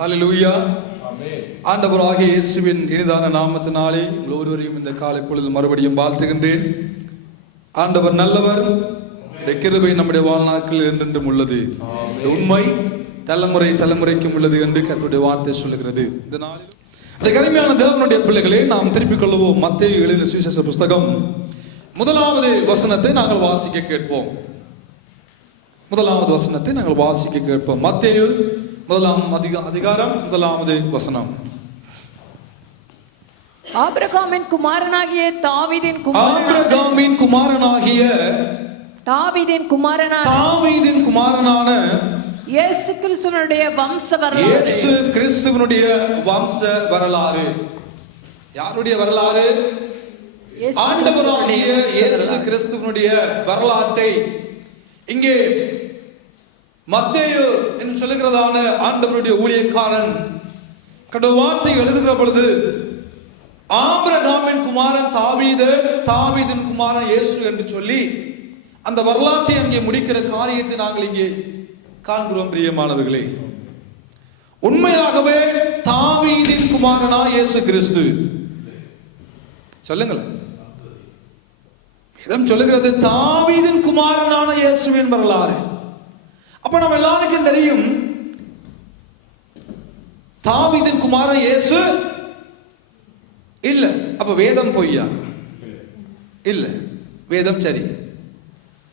ஹல்லேலூயா. ஆண்டவராகிய இயேசுவின் இனிதான நாமத்தினாலே உங்கள் ஒருவரையும் இந்த காலை பொழுது மறுபடியும் வாழ்த்துகின்றேன். ஆண்டவர் நல்லவர், கிருபை நம்முடைய வாழ்நாட்களில் என்றென்றும் உள்ளது. உண்மை தலைமுறைக்கும் உள்ளது என்று கர்த்தருடைய வார்த்தை சொல்லுகிறது. இந்த நாளில் கருமையான தேவனுடைய பிள்ளைகளே, நாம் திருப்பிக் கொள்வோம் மத்தேயு எழுதின சுவிசேஷ புஸ்தகம் 1வது வசனத்தை நாங்கள் வாசிக்க கேட்போம். 1வது வசனத்தை நாங்கள் வாசிக்க கேட்போம். மத்தேயு 1ஆம் அதிகாரம் 1வது வசனம். ஆபிரகாமின் குமாரனாகிய தாவீதின் குமாரனான இயேசு கிறிஸ்துவினுடைய வம்ச வரலாறு. யாருடைய வரலாறு? ஆண்டவராகிய இயேசு கிறிஸ்துவினுடைய வரலாற்றை இங்கே மத்தேயு என்று சொல்லுகிறதான ஆண்டவருடைய ஊழியக்காரன் வார்த்தை எழுதுகிற பொழுது ஆபிரகாமின் குமாரன் தாவீதின் குமாரன் இயேசு என்று சொல்லி அந்த வரலாற்றை அங்கே முடிக்கிற காரியத்தை நாங்கள் இங்கே காண்கிறோம். பிரியமானவர்களே, உண்மையாகவே தாவீதின் குமாரனா இயேசு கிறிஸ்து? சொல்லுங்கள். வேதம் சொல்லுகிறது தாவீதின் குமாரனான இயேசுவின் வரலாறு. அப்ப நம்ம எல்லாருக்கும் தெரியும், தாவீதின் குமாரன் இயேசு இல்ல. அப்ப வேதம் பொய்யா? இல்ல, வேதம் சரி.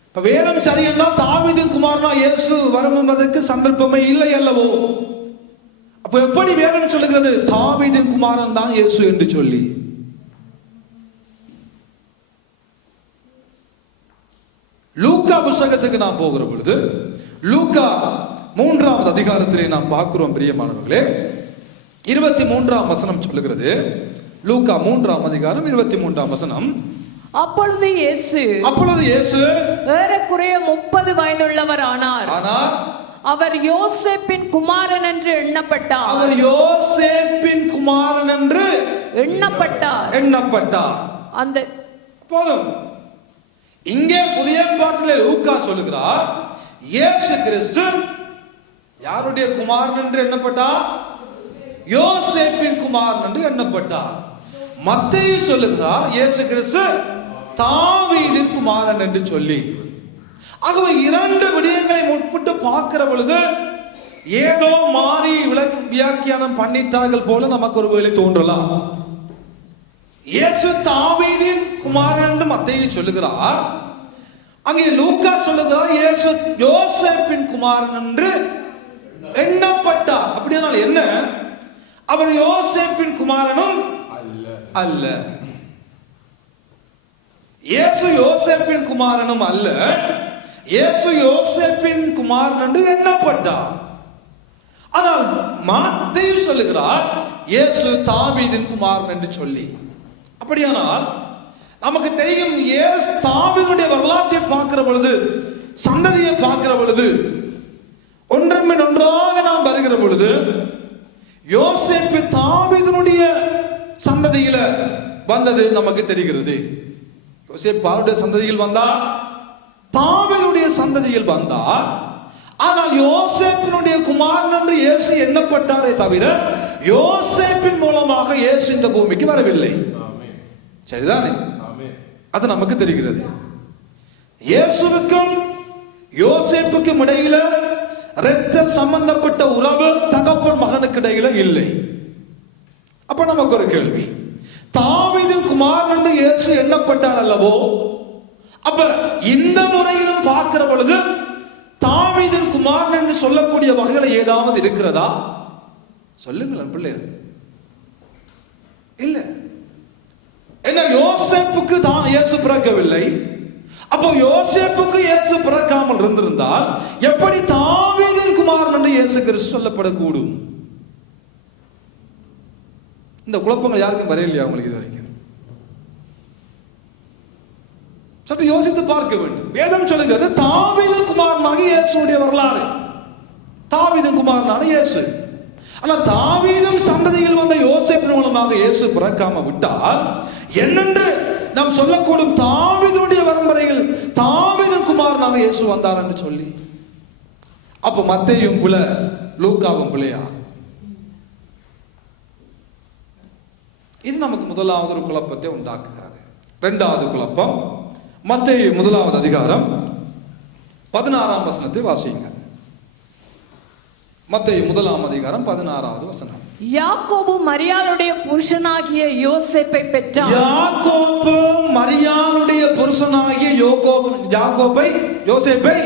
இப்ப வேதம் சரி என்றால் தாவீதின் குமாரனா இயேசு வருவதற்கு சந்தர்ப்பமே இல்லை அல்லவோ? அப்ப எப்படி வேதம் சொல்லுகிறது தாவீதின் குமாரன் தான் இயேசு என்று சொல்லி? லூக்கா புத்தகத்துக்கு நாம் போகிற பொழுது லூக்கா 3வது அதிகாரத்திலே நாம் பார்க்கிறோம். பிரியமானவர்களே, 23ஆம் வசனம் சொல்லுகிறது. லூக்கா 3ஆம் அதிகாரம் 23ஆம் வசனம். அப்பொழுது இயேசு ஏறக்குறைய 30 வயதுள்ளவர் ஆனார். அவர் யோசேப்பின் குமாரன் என்று எண்ணப்பட்டார். அந்த போதும். இங்கே புதிய ஏற்பாட்டிலே லூக்கா சொல்லுகிறார், இயேசு கிறிஸ்து யாருடைய குமாரன் என்று எண்ணப்பட்டார்? யோசேப்பின் குமாரன் என்று எண்ணப்பட்டார். மத்தேயு சொல்லுகிறார் இயேசு கிறிஸ்து தாவீதின் குமாரன் என்று சொல்லி. ஆகவே 2 விடயங்களை முற்பட்டு பார்க்கிற பொழுது ஏதோ மாறி வியாக்கியானம் பண்ணிட்டார்கள் போல நமக்கு ஒரு வேளை தோன்றலாம். இயேசு தாவீதின் குமாரன் என்று மத்தேயு சொல்லுகிறார். அங்கே லூக்கா சொல்லுகிறார் இயேசு யோசேப்பின் குமாரன் என்று எண்ணப்பட்டார். அப்படியானால் என்ன? அவர் யோசேப்பின் குமாரனும் அல்ல. இயேசு யோசேப்பின் குமாரனும் அல்ல. இயேசு யோசேப்பின் குமாரன் என்று எண்ணப்பட்டார். ஆனால் மத்தேயு சொல்லுகிறார் இயேசு தாவீதின் குமாரன் என்று சொல்லி. அப்படியானால் நமக்கு தெரியும், தாவீதுடைய வரலாற்றை பார்க்கிற பொழுது, சந்ததியை பார்க்கிற பொழுது, ஒன்றன் மேல் ஒன்றாக நாம் வருகிற பொழுது யோசேப்பு தாவீதுடைய சந்ததியில வந்தது நமக்கு தெரிகிறது. யோசேப்பு அவருடைய சந்ததியில் வந்தார், தாவீதுடைய சந்ததியில் வந்தார். ஆனால் யோசேப்பினுடைய குமாரன் என்று இயேசு எண்ணப்பட்டாரே தவிர யோசேப்பின் மூலமாக இயேசு இந்த பூமிக்கு வரவில்லை. சரிதானே? அது நமக்கு தெரிகிறது. இயேசுவுக்கும் யோசேப்புக்கும் இடையில இரத்த சம்பந்தப்பட்ட உறவு தகப்பன் மகனுக்கு இடையில இல்லை. அப்ப நமக்கு ஒரு கேள்வி, தாவீதின் குமாரன் என்று இயேசு எண்ணப்பட்டார் அல்லவோ? அப்ப இந்த முறையிலும் பார்க்கிற பொழுது தாவீதின் குமாரன் என்று சொல்லக்கூடிய வகையில ஏதாவது இருக்கிறதா? சொல்லுங்கள் பிள்ளைகள். இல்ல. என்ன, யோசேப்புக்கு தான் இயேசு பிறக்கவில்லை. அப்போ யோசேப்புக்கு இயேசு பிறக்காமல் இருந்திருந்தால் எப்படி தாவீதின் குமாரன் என்று இயேசு கிறிஸ்து சொல்லப்படக்கூடும்? இந்த குழப்பங்கள் யாருக்கும் வரையில்லையா உங்களுக்கு இது வரைக்கும்? சற்று யோசித்து பார்க்க வேண்டும். வேதம் சொல்லுகிறது தாவீதின் குமாரனாக இயேசுடைய வரலாறு, தாவீதின் குமாரனான இயேசு. ஆனால் தாவீதும் சந்ததியில் வந்த யோசேப்பின் மூலமாக இயேசு பிறக்காம விட்டால் என்னென்று நாம் சொல்லக்கூடும்? தாவீதுடைய பரம்பரையில் தாவீதின் குமாரனாக இயேசு வந்தார் என்று சொல்லி. அப்ப மத்தேயும் புல, லூக்காவும் பிள்ளையா? இது நமக்கு முதலாவது ஒரு குழப்பத்தை உண்டாக்குகிறது. இரண்டாவது குழப்பம், மத்தேயு 1 அதிகாரம் 16 வசனத்தை வாசியுங்கள். மத்தேயு 1 அதிகாரம் 16 வசனம். யாக்கோபு மரியாளுடைய புருஷனாகிய யோசேப்பை பெற்றான். யாக்கோபு மரியாளுடைய புருஷனாகிய யோசேப்பை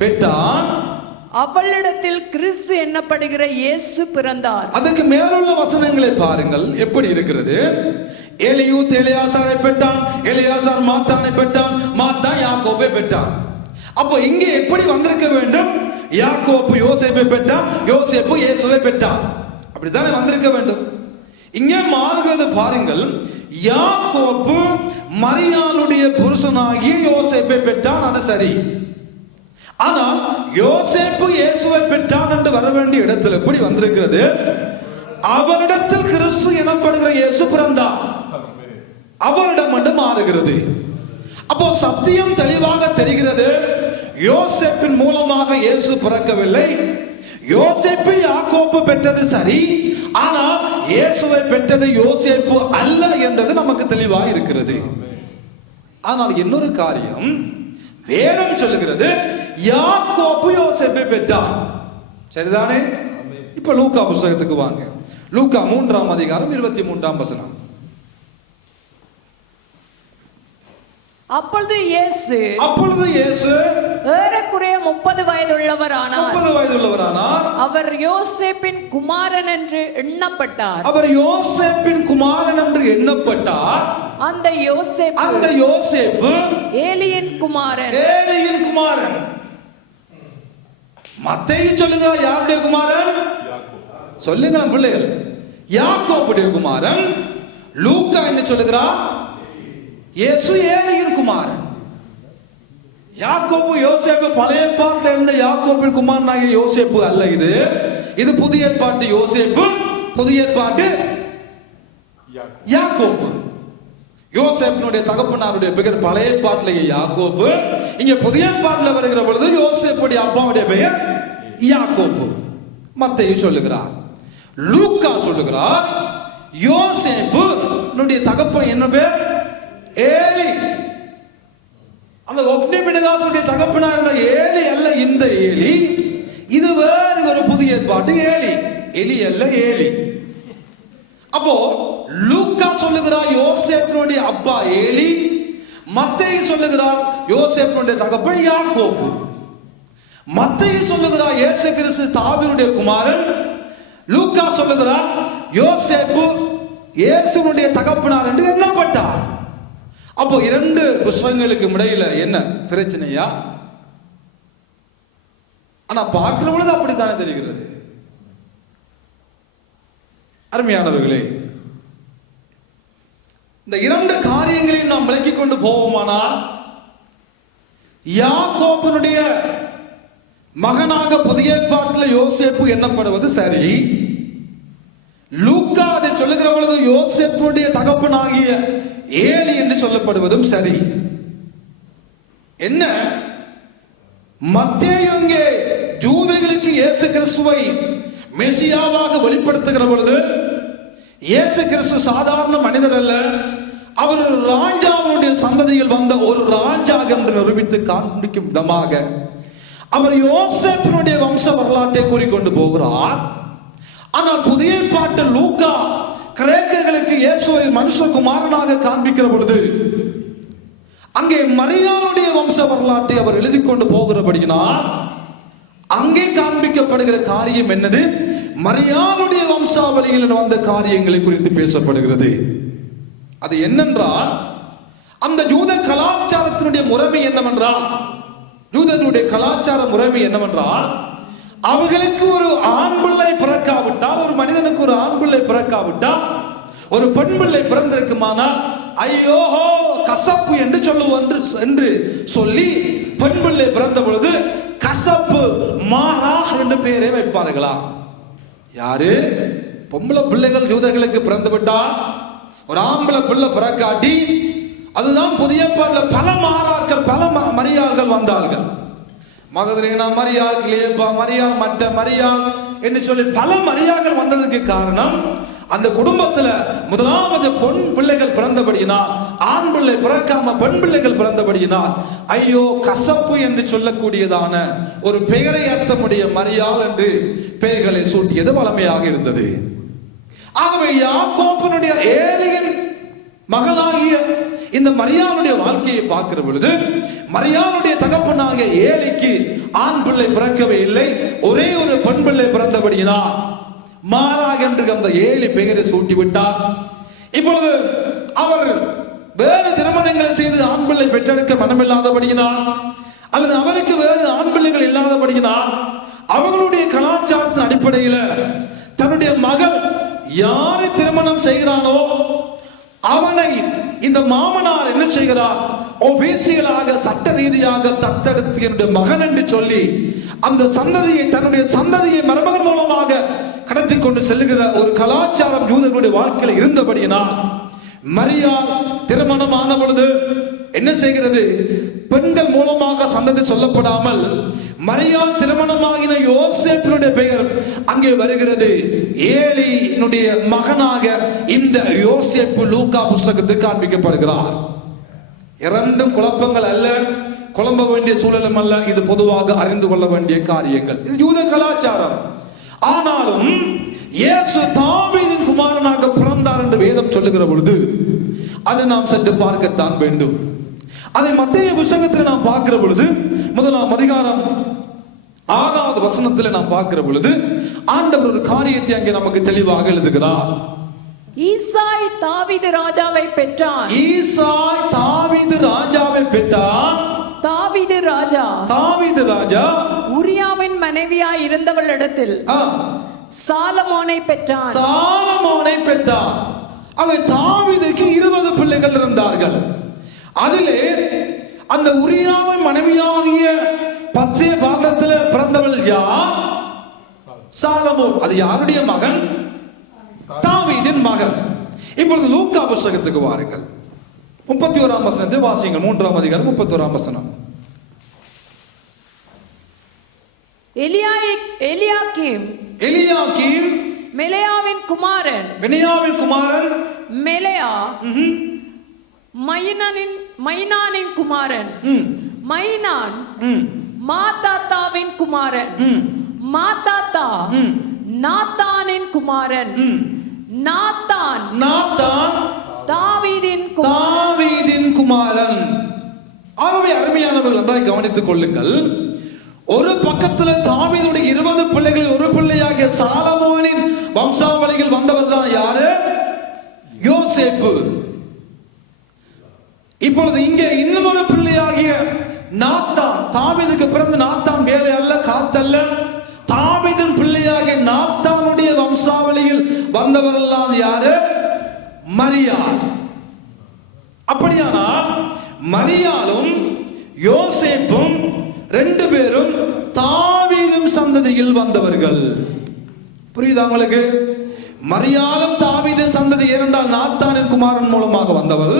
பெற்றான். அவளிடத்தில் கிறிஸ்து என்னப்படுகிற இயேசு பிறந்தார். அதுக்கு மேலுள்ள வசனங்களை பாருங்கள் எப்படி இருக்கிறது. எலியூத் எலியாசாரை பெற்றான், எலியாசார் மாத்தானை பெற்றான், மாத்தான் யாக்கோபை பெற்றான். அப்போ இங்கே எப்படி வந்திருக்க வேண்டும்? யாக்கோபு யோசேப்பை பெற்றான், யோசேப்பு இயேசுவை பெற்றான். அப்படித்தானே வந்திருக்க வேண்டும். இங்கே மாறுகிறது பாருங்கள். யாக்கோபு மரியாளுடைய புருஷனாகிய யோசேப்பை பெற்றான், அது சரி. ஆனால் யோசேப்பு இயேசுவை பெற்றான் என்று வர வேண்டிய இடத்தில் எப்படி வந்திருக்கிறது? அவரிடத்தில் கிறிஸ்து எனப்படுகிற இயேசு பிறந்தார். அவரிடம் மட்டும் மாறுகிறது. அப்போ சத்தியம் தெளிவாக தெரிகிறது. யோசேப்பின் மூலமாக இயேசு பிறக்கவில்லை. யோசேப்பு யாக்கோபு பெற்றது சரி, ஆனால் இயேசுவை பெற்றது யோசேப்பு அல்ல என்றது நமக்கு தெளிவாக இருக்கிறது. ஆனால் இன்னொரு காரியம், வேதம் சொல்லுகிறது யாக்கோபு யோசேப்பை பெற்றான். சரிதானே? இப்ப லூக்கா புத்தகத்துக்கு வாங்க. லூக்கா 3 அதிகாரம் 23 வசனம். அப்பொழுது இயேசு ஏறக்குறைய 30 வயதுள்ளவரானார். அவர் யோசேப்பின் குமாரன் என்று எண்ணப்பட்டார். அந்த யோசேப்பு ஏலியின் குமாரன். மத்தேயு சொல்லுகிறார் யாருடைய குமாரன்? சொல்லுங்க பிள்ளைகள். யாக்கோபுடைய குமாரன். லூக்கா என்ன சொல்லுகிறார்? இயேசு ஏலியின் குமாரன். யாக்கோபு யோசேப்பு பழைய ஏற்பாட்டில் இருந்த யாக்கோபின் குமாரனாகிய யோசேப்பு அல்ல. இது புதிய ஏற்பாட்டு யோசேப்பு, புதிய ஏற்பாட்டு யாக்கோபு. யோசேப்பினுடைய தகப்பனாருடைய பெயர் பழைய ஏற்பாட்டிலேயே யாக்கோபு. இங்க புதிய ஏற்பாட்டில் வருகிற பொழுது யோசேப்புடைய அப்பாவுடைய பெயர் யாக்கோபு. மத்தேயு சொல்லுகிறார். லூக்கா சொல்லுகிறார் யோசேப்பு தகப்பன் என்ன பேர்? ஏலி. அந்த ஒப்னி பினகாசுடைய தகப்பனா இருந்த ஏலி அல்ல இந்த ஏலி. இது வேறு ஒரு புதிய ஏற்பாட்டு ஏலி. எலி அல்ல, ஏலி. அப்போ லூக்கா சொல்லுகிறார் யோசேப்பினுடைய அப்பா ஏலி. மத்தேயு சொல்லுகிறார் யோசேப்பினுடைய தகப்பன் யாக்கோபு. மத்தேயு சொல்லுகிறார் இயேசு கிறிஸ்து தாவீதுடைய குமாரன். லூக்கா சொல்லுகிறார் யோசேப்பு இயேசுனுடைய தகப்பனார் என்று எண்ணப்பட்டார். அப்போ இரண்டு புஸ்தகங்களுக்கு இடையில என்ன பிரச்சனையா? ஆனா பார்க்கிற பொழுது அப்படித்தானே தெரிகிறது. அருமையானவர்களே, இந்த இரண்டு காரியங்களையும் நாம் விளக்கிக் கொண்டு போவோமானால், யாக்கோபுனுடைய மகனாக புதிய ஏற்பாட்டில் யோசேப்பு எண்ணப்படுவது சரி. லூக்கா அதை சொல்லுகிற பொழுது யோசேப்புடைய தகப்பனாகிய ஏலி என்று சொல்லப்படுவதும் சரி. என்ன மத்தேயு இங்கே யூதர்களுக்கு இயேசு கிறிஸ்துவை மெசியாவாக வெளிப்படுத்துகிற பொழுது, இயேசு கிறிஸ்து சாதாரண மனிதர் அல்ல, அவர் ஒரு ராஜாவுடைய சந்ததியில் வந்த ஒரு ராஜா என்று நிரூபித்து காண்பிக்கும் விதமாக அவர் யோசேப்பினுடைய வம்ச வரலாற்றை கூறிக்கொண்டு போகிறார். ஆனால் புதிய ஏற்பாட்டு லூக்கா கிரேக்கர்களுக்கு இயேசுவை மனுஷகுமாரனாக காண்பிக்கிற பொழுது அங்கே மரியாளுடைய வம்ச வரலாற்றை அவர் எழுதி கொண்டு போகிறபடியினால் அங்கே காண்பிக்கப்படுகிற காரியம் என்னது? மரியாளுடைய வம்சாவளியில் வந்த காரியங்களை குறித்து பேசப்படுகிறது. அது என்னென்றால், அந்த யூத கலாச்சாரத்தினுடைய முறைமை என்னவென்றால், யூதர்களுடைய கலாச்சார முறைமை என்னவென்றால், அவர்களுக்கு ஒரு ஆண் பிள்ளை பிறக்காவிட்டால், ஒரு மனிதனுக்கு ஒரு ஆண் பிள்ளை பிறக்காவிட்டால், ஒரு பெண் பிள்ளை பிறந்திருக்குமானால் ஐயோ கசப்பு என்று சொல்லுவோம் என்று சொல்லி பெண் பிள்ளை பிறந்த பொழுது கசப்பு மாறா என்று பெயரை வைப்பார்களா? யாரு? பொம்பளை பிள்ளைகள் யூதர்களுக்கு பிறந்து விட்டால், ஒரு ஆம்பளை பிள்ளை பிறக்காட்டி, அதுதான் புதிய ஏற்பாட்டில் பல மாறாக்கள், பல மரியாள்கள் வந்தார்கள். மகதலேனா மரியாள், கிளேப்பா மரியாள், மற்ற மரியாள் என்று சொல்லி பல மரியாள்கள் வந்ததுக்கு காரணம், அந்த குடும்பத்துல முதலாவது பொன் பிள்ளைகள் பிறந்தபடியினால், ஆண் பிள்ளை பிறக்காம பெண் பிள்ளைகள் பிறந்தபடியினால், ஐயோ கசப்பு என்று சொல்லக்கூடியதான ஒரு பெயரை அர்த்தமுடைய மரியாள் என்று பெயர்களை சூட்டியது வளமையாக இருந்தது. ஆகவே யாக்கோபனுடைய ஏலியின் மகளாகிய இந்த மரியாளுடைய வாழ்க்கையை பார்க்கிற பொழுது, மரியாளுடைய தகப்பனாகிய ஏலிக்கு ஆண் பிள்ளை பிறக்கவே இல்லை, ஒரே ஒரு பெண் பிள்ளை பிறந்தபடியினால் மாறாக என்று அந்த ஏலி பெயரை சூட்டி விட்டார். இப்பொழுது அவர் வேறு திருமணங்களை செய்து ஆண் பிள்ளை பெற்றெடுக்க மனமில்லாதபடியினால், அல்லது அவருக்கு வேறு ஆண் பிள்ளைகள் இல்லாதபடியினால், அவர்களுடைய கலாச்சாரத்தின் அடிப்படையில் தன்னுடைய மகள் யாரை திருமணம் செய்கிறானோ அவனை இந்த மாமனார் என்ன செய்கிறார், ஒபீசியலாக சட்ட ரீதியாக தத்தெடுத்து என்னுடைய மகன் என்று சொல்லி அந்த சந்ததியை, தன்னுடைய சந்ததியை மருமகன் மூலமாக கடத்தி கொண்டு செல்லுகிற ஒரு கலாச்சாரம் யூதர்களுடைய வாழ்க்கையில் இருந்தபடியினால், மரியாள் திருமணம் ஆன பொழுது என்ன செய்கிறது, பெண்கள் மூலமாக சந்ததி சொல்லப்படாமல் மரியாள் திருமணமாகின யோசேப்பினுடைய பெயர் அங்கே வருகிறது. ஏலியினுடைய மகனாக இந்த யோசேப்பு லூக்கா புத்தகத்தில் காண்பிக்கப்படுகிறார். இரண்டும் குழப்பங்கள் அல்ல, குழம்ப வேண்டிய சூழலும் அல்ல, இது பொதுவாக அறிந்து கொள்ள வேண்டிய காரியங்கள். இது யூத கலாச்சாரம். ஆனாலும் இயேசு தாவீதின் குமாரனாக பிறந்தார் என்று வேதம் சொல்லுகிற பொழுது அதை நாம் சற்று பார்க்கத்தான் வேண்டும். அதை மத்தேயு புத்தகத்தில் நாம் பார்க்கிற பொழுது 1ஆம் அதிகாரம் 6வது வசனத்தில் நாம் பார்க்கிற பொழுது ஆண்டவர் ஒரு காரியத்தை அங்கே நமக்கு தெளிவாக எழுதுகிறார். ஈசாய் தாவீது ராஜாவை பெற்றான். ஈசாய் தாவீது ராஜாவை பெற்றான். தாவீது ராஜா உரியாவின் மனைவியாய் இருந்தவளிடத்தில் சாலமோனை பெற்றான். அவை தாவீதுக்கு 20 பிள்ளைகள் இருந்தார்கள். அதிலே அந்த உரியாவின் மனைவியாகிய பத்சே பாகத்தில் பிறந்தவள் யார்? சாலமோன். அது யாருடைய மகன்? தாவீதின் மகன். இப்பொழுது லூக்கா புத்தகத்துக்கு வாருங்கள். 31ஆம் வசனத்தை வாசியுங்கள். 3ஆம் அதிகாரம் 31ஆம் வசனம். எலியாக்கீம் மெலேயாவின் குமாரன். மெலேயா மைனானின் குமாரன். மைனான் மாத்தாத்தாவின் குமாரன். மாத்தாத்தா நாத்தானின் குமாரன். நாத்தான் தாவீதின் குமாரன். ஆகவே அருமையானவர்கள் நன்றாய் கவனித்துக் கொள்ளுங்கள். ஒரு பக்கத்தில் தாவீதுடைய 20 பிள்ளைகளில் ஒரு பிள்ளையாகிய சாலமோனின் வம்சாவளியில் வந்தவர் தான் யாரு? யோசேப்பு. இப்பொழுது இங்கே இன்னொரு பிள்ளையாகிய நாத்தான், தாவீதுக்கு பிறந்த நாத்தான் வேலை அல்ல, காத்தல்ல. தாவீதின் பிள்ளையாகிய நாத்தானுடைய வம்சாவளியில் வந்தவரெல்லாம் யாரு? மரியாள். அப்படியானால் மரியாளும் யோசேப்பும் 2 பேரும் தாவீதின் சந்ததியில் வந்தவர்கள். புரியுதா உங்களுக்கு? மரியாளும் தாவீதின் சந்ததி ஏனென்றால் நாத்தானின் குமாரன் மூலமாக வந்தவள்.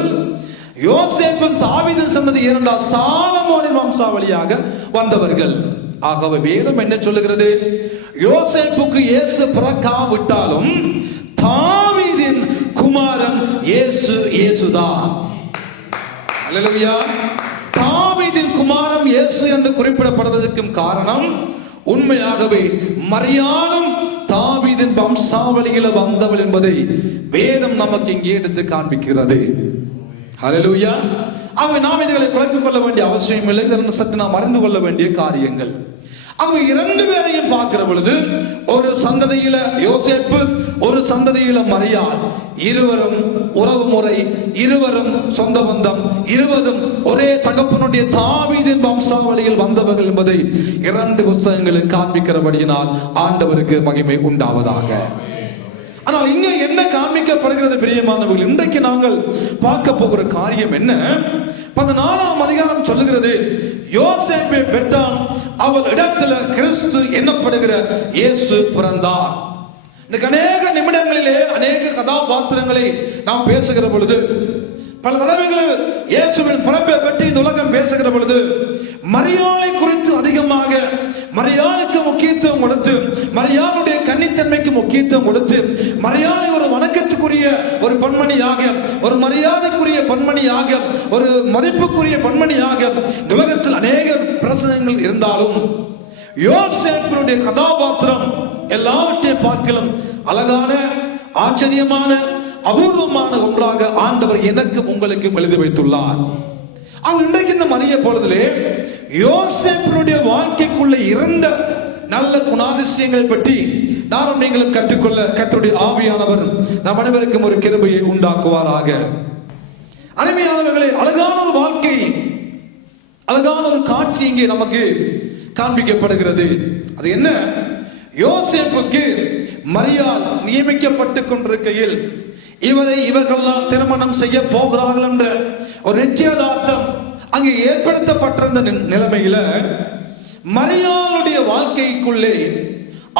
யோசேப்பும் தாவீதின் சந்ததி ஏனென்றால் சாலமோனின் வம்சாவளியாக வந்தவர்கள். ஆகவே வேதம் என்ன சொல்லுகிறது? யோசேப்புக்கு இயேசு பிறக்காவிட்டாலும் தாவீதின் குமாரன் இயேசுதான். அல்லேலூயா. தாவீதின் குமாரன் இயேசு என்று குறிப்பிடப்படுவதற்கும் காரணம் உண்மையாகவே மரியாளும் தாவீதின் வம்சாவளியில வந்தவள் என்பதை வேதம் நமக்கு இங்கே எடுத்து காண்பிக்கிறது. ஹல்லேலூயா. ஆகவே நாம் இதுகளை குழப்பிக் கொள்ள வேண்டிய அவசியம் இல்லை. சற்று நாம் அறிந்து கொள்ள வேண்டிய காரியங்கள். அவங்க 2 பேரையும் பார்க்கிற பொழுது ஒரு சந்ததியில யோசேப்பு, ஒரு சந்ததியில மரியாள். இருவரும் உறவு முறை, இருவரும் சொந்த பந்தம், இருவரும் ஒரே தகப்பனுடைய தாவீதின் வம்சாவளியில் வந்தவர்கள் என்பதை 2 புத்தகங்களில் காண்பிக்கிறபடியினால் ஆண்டவருக்கு மகிமை உண்டாவதாக. ஆனால் இங்கே என்ன காண்பிக்கப்படுகிறது பிரியமானவர்கள்? இன்றைக்கு நாங்கள் பார்க்க போகிற காரியம் என்ன? 14ஆம் அதிகாரம் சொல்லுகிறது, யோசேப்பை பெற்றான், அவள் இடத்துல கிறிஸ்து என்னப்படுகிற இயேசு பிறந்தார். இன்னைக்கு அநேக நிமிடங்களிலே அநேக கதாபாத்திரங்களை நாம் பேசுகிற பொழுது, பல தடவைகளில் இயேசுவின் பிறப்பை பற்றி இந்த உலகம் பேசுகிற பொழுது மரியாளை குறித்து அதிகமாக, மரியாளுக்கு முக்கியத்துவம் கொடுத்து, மரியாளுடைய கன்னித்தன்மைக்கு முக்கியத்துவம் கொடுத்து, மரியாளை ஒரு மதிப்புக்குரிய பெண்மணியாக இந்த உலகத்தில் அநேக பிரசனங்கள் இருந்தாலும் யோசேப்பினுடைய கதாபாத்திரம் எல்லாவற்றையும் பார்க்கலாம் அழகான, ஆச்சரியமான, அபூர்வமான ஒன்றாக ஆண்டவர் எனக்கும் உங்களுக்கும் எழுதி வைத்துள்ளார். அவர் இன்றைக்கு இந்த மதிய பொழுதிலே யோசேப்பினுடைய வாழ்க்கைக்குள்ள இருந்த நல்ல குணாதிசயங்களை பற்றி நானும் நீங்களும் கற்றுக்கொள்ள கர்த்தருடைய ஆவியானவர் நம் அனைவருக்கும் ஒரு கிருபையை உண்டாக்குவாராக. அருமையானவர்களே, அழகான ஒரு வாழ்க்கை, அழகான ஒரு காட்சி இங்கே நமக்கு காண்பிக்கப்படுகிறது. அது என்ன? யோசேப்புக்கு மரியாள் நியமிக்கப்பட்டு கொண்டிருக்கையில் இவர்கள்லாம் திருமணம் செய்ய போகிறார்கள் என்ற ஒரு நிச்சயதார்த்தம் அங்கே ஏற்படுத்தப்பட்டிருந்த நிலைமையில மரியாளுடைய வாழ்க்கைக்குள்ளே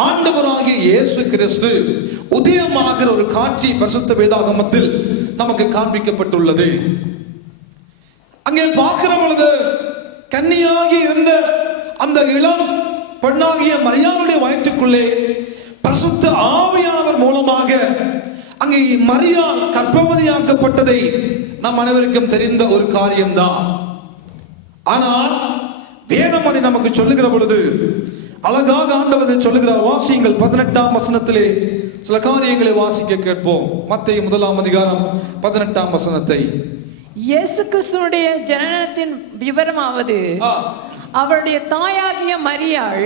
ஆண்டவராகிய இயேசு கிறிஸ்து உதயமாகிற ஒரு காட்சி பரிசுத்த வேதாகமத்தில் நமக்கு காண்பிக்கப்பட்டுள்ளது. அங்கே பார்க்கிற பொழுது கன்னியாகி இருந்த அந்த இளம் பெண்ணாகிய மரியாளுடைய வயிற்றுக்குள்ளே பரிசுத்த ஆவியானவர் மூலமாக அங்கே மரியாள் கர்ப்பவதியாக்கப்பட்டதை நம் அனைவருக்கும் தெரிந்த ஒரு காரியம்தான். ஆனால் வேதம் அதை நமக்கு சொல்லுகிற பொழுது அழகாக ஆண்டவர் சொல்லுகிறார். வாசியுங்கள் 18ஆம் வசனத்திலே சில காரியங்களை வாசிக்க கேட்போம். மத்தேயு 1ஆம் அதிகாரம் 18ஆம் வசனத்தை. இயேசு கிறிஸ்துவுடைய ஜனனத்தின் விவரமாவது, அவருடைய தாயாகிய மரியாள்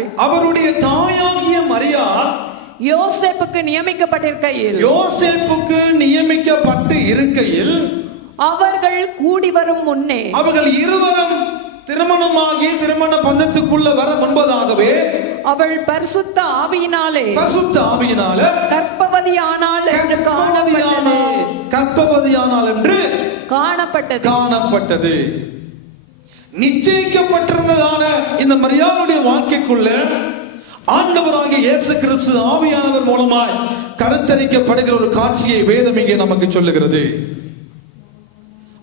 யோசேப்புக்கு நியமிக்கப்பட்டு இருக்கையில் அவர்கள் கூடி வரும் முன்னே, அவர்கள் இருவரும் திருமணமாகி திருமண பந்தத்துக்குள்ள வர முன்பதாகவே அவள் பரிசுத்த ஆவியினாலே கர்ப்பவதியானாள் என்று காணப்பட்டது. நிச்சயிக்கப்பட்டிருந்ததான இந்த மரியாளுடைய வாழ்க்கைக்குள்ள ஆண்டவராகிய இயேசு கிறிஸ்து ஆவியானவர் மூலமாய் கருத்தரிக்கப்படுகிற ஒரு காட்சியை வேதம் இங்கே நமக்கு சொல்லுகிறது.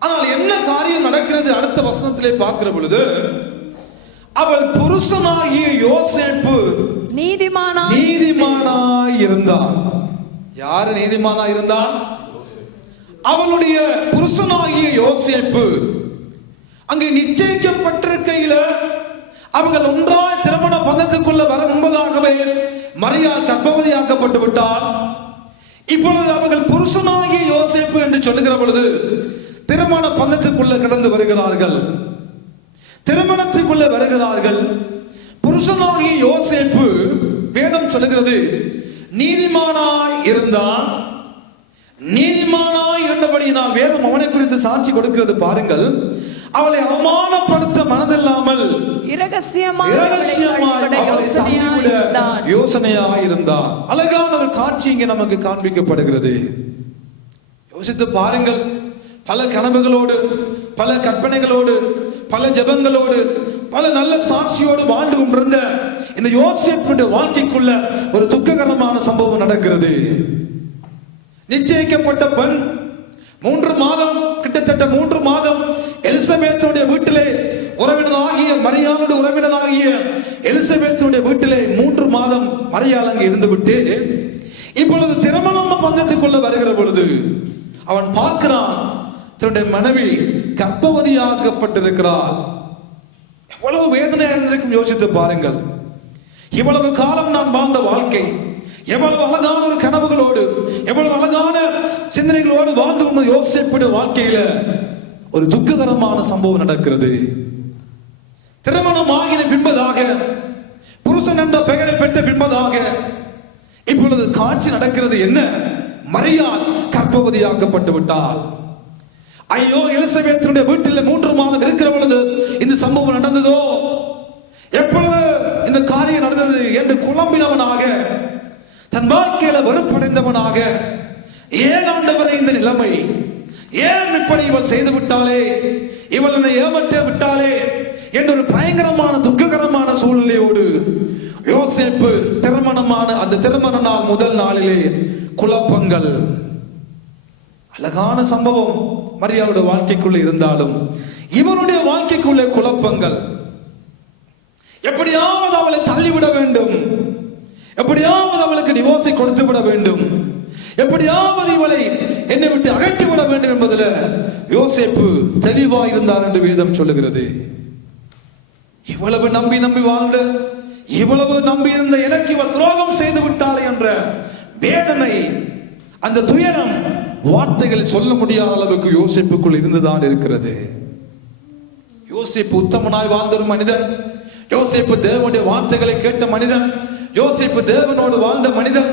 ஆனால் என்ன காரியம் நடக்கிறது? அடுத்த வசனத்திலே பார்க்கிற பொழுது, அவள் புருஷனாகிய யோசேப்பு நீதிமானாய் இருந்தான். யாரு நீதிமானாய் இருந்தான்? அவளுடைய புருஷனாகிய யோசேப்பு அங்கே நிச்சயிக்கப்பட்டிருக்கையில அவர்கள் ஒன்றாய் திருமண பந்தத்துக்குள்ள வர முன்பதாகவே மரியாள் கர்ப்பவதியாக்கப்பட்டு விட்டார். இப்பொழுது அவர்கள் புருஷனாகிய யோசேப்பு என்று சொல்லுகிற பொழுது திருமண பந்தத்துக்குள்ள கடந்து வருகிறார்கள். திருமணத்துக்குள்ள வருகிறார்கள். புருஷனாகிய யோசேப்பு வேதம் சொல்லுகிறது நீதிமானாய் இருந்தான். நீதிமானாய் இருந்தபடியினால் வேதம் அவனை குறித்து சாட்சி கொடுக்கிறது. பாருங்கள், அவளை அவமானப்படுத்த மனதில்லாமல் இரகசியமாய் யோசனையாய் இருந்தான். அழகான ஒரு காட்சி இங்கே நமக்கு காண்பிக்கப்படுகிறது. யோசித்து பாருங்கள், பல கனவுகளோடு, பல கற்பனைகளோடு, பல ஜெபங்களோடு, பல நல்ல சாட்சியோடு வாழ்ந்து கொண்டிருந்த இந்த யோசேப்புடைய வாழ்க்கைக்குள்ள ஒரு துக்ககரமான சம்பவம் நடக்கிறது. நிச்சயிக்கப்பட்ட பெண் 3 மாதம், கிட்டத்தட்ட 3 மாதம் எலிசபெத்துடைய வீட்டிலே உறவினராகிய மரியாளுடைய உறவினராகிய எலிசபெத்துடைய வீட்டிலே 3 மாதம் மரியாள் அங்கே இருந்துவிட்டு இப்பொழுது திருமண பந்தத்துக்குள்ள வருகிற பொழுது அவன் பார்க்கிறான், தன்னுடைய மனைவி கர்ப்பவதியாக்கப்பட்டிருக்கிறாள். எவ்வளவு வேதனையா இருந்திருக்கும் யோசித்து பாருங்கள். இவ்வளவு காலம் நான் வாழ்ந்த வாழ்க்கை, எவ்வளவு அழகான ஒரு கனவுகளோடு, எவ்வளவு அழகான சிந்தனைகளோடு வாழ்ந்து கொண்ட யோசேப்புடைய வாழ்க்கையில ஒரு துக்ககரமான சம்பவம் நடக்கிறது. திருமணம் ஆகின பின்பதாக, புருஷன் என்ற பெயரை பெற்ற பின்பதாக இப்பொழுது காட்சி நடக்கிறது. என்ன? மரியாள் கர்ப்பவதியாக்கப்பட்டு விட்டாள். ஐயோ, எலிசபெத்துடைய வீட்டில் 3 மாதம் இருக்கிற பொழுது இந்த சம்பவம் நடந்ததோ, எப்பொழுது இந்த காரியம் நடந்தது என்று குழம்பினவனாக, தன் வாழ்க்கையில வெறுப்படைந்தவனாக, ஏன் ஆண்டவரே இந்த நிலைமை, ஏன் இப்படி இவள் செய்து விட்டாளே, இவள் என்னை ஏமாற்ற விட்டாளே என்ற ஒரு பயங்கரமான துக்ககரமான சூழ்நிலையோடு யோசேப்பு திருமணமான அந்த திருமண நாள் முதல் நாளிலே குழப்பங்கள். அழகான சம்பவம் மரியாளுடைய வாழ்க்கைக்குள்ள இருந்தாலும் இவருடைய வாழ்க்கைக்குள்ளே குழப்பங்கள். எப்படியாவது அவளை தள்ளிவிட வேண்டும், எப்படியாவது அவளுக்கு டிவோர்ஸை கொடுத்து விட வேண்டும், எப்படியாவது இவளை என்னை விட்டு அகற்றிவிட வேண்டும் என்பதில் யோசேப்பு தெளிவாக இருந்தார் என்று வேதம் சொல்லுகிறது. இவ்வளவு நம்பி நம்பி வாழ்ந்த, இவ்வளவு நம்பி இருந்த எனக்கு இவள் துரோகம் செய்து விட்டாளே என்ற வேதனை, அந்த துயரம் வார்த்தைகள் சொல்ல முடியாத அளவுக்கு யோசேப்புக்குள் இருந்துதான் இருக்கிறது. யோசேப்பு உத்தமனாய் வாழ்ந்த ஒரு மனிதன், யோசேப்பு தேவனுடைய வார்த்தைகளை கேட்ட மனிதன், யோசேப்பு தேவனோடு வாழ்ந்த மனிதன்,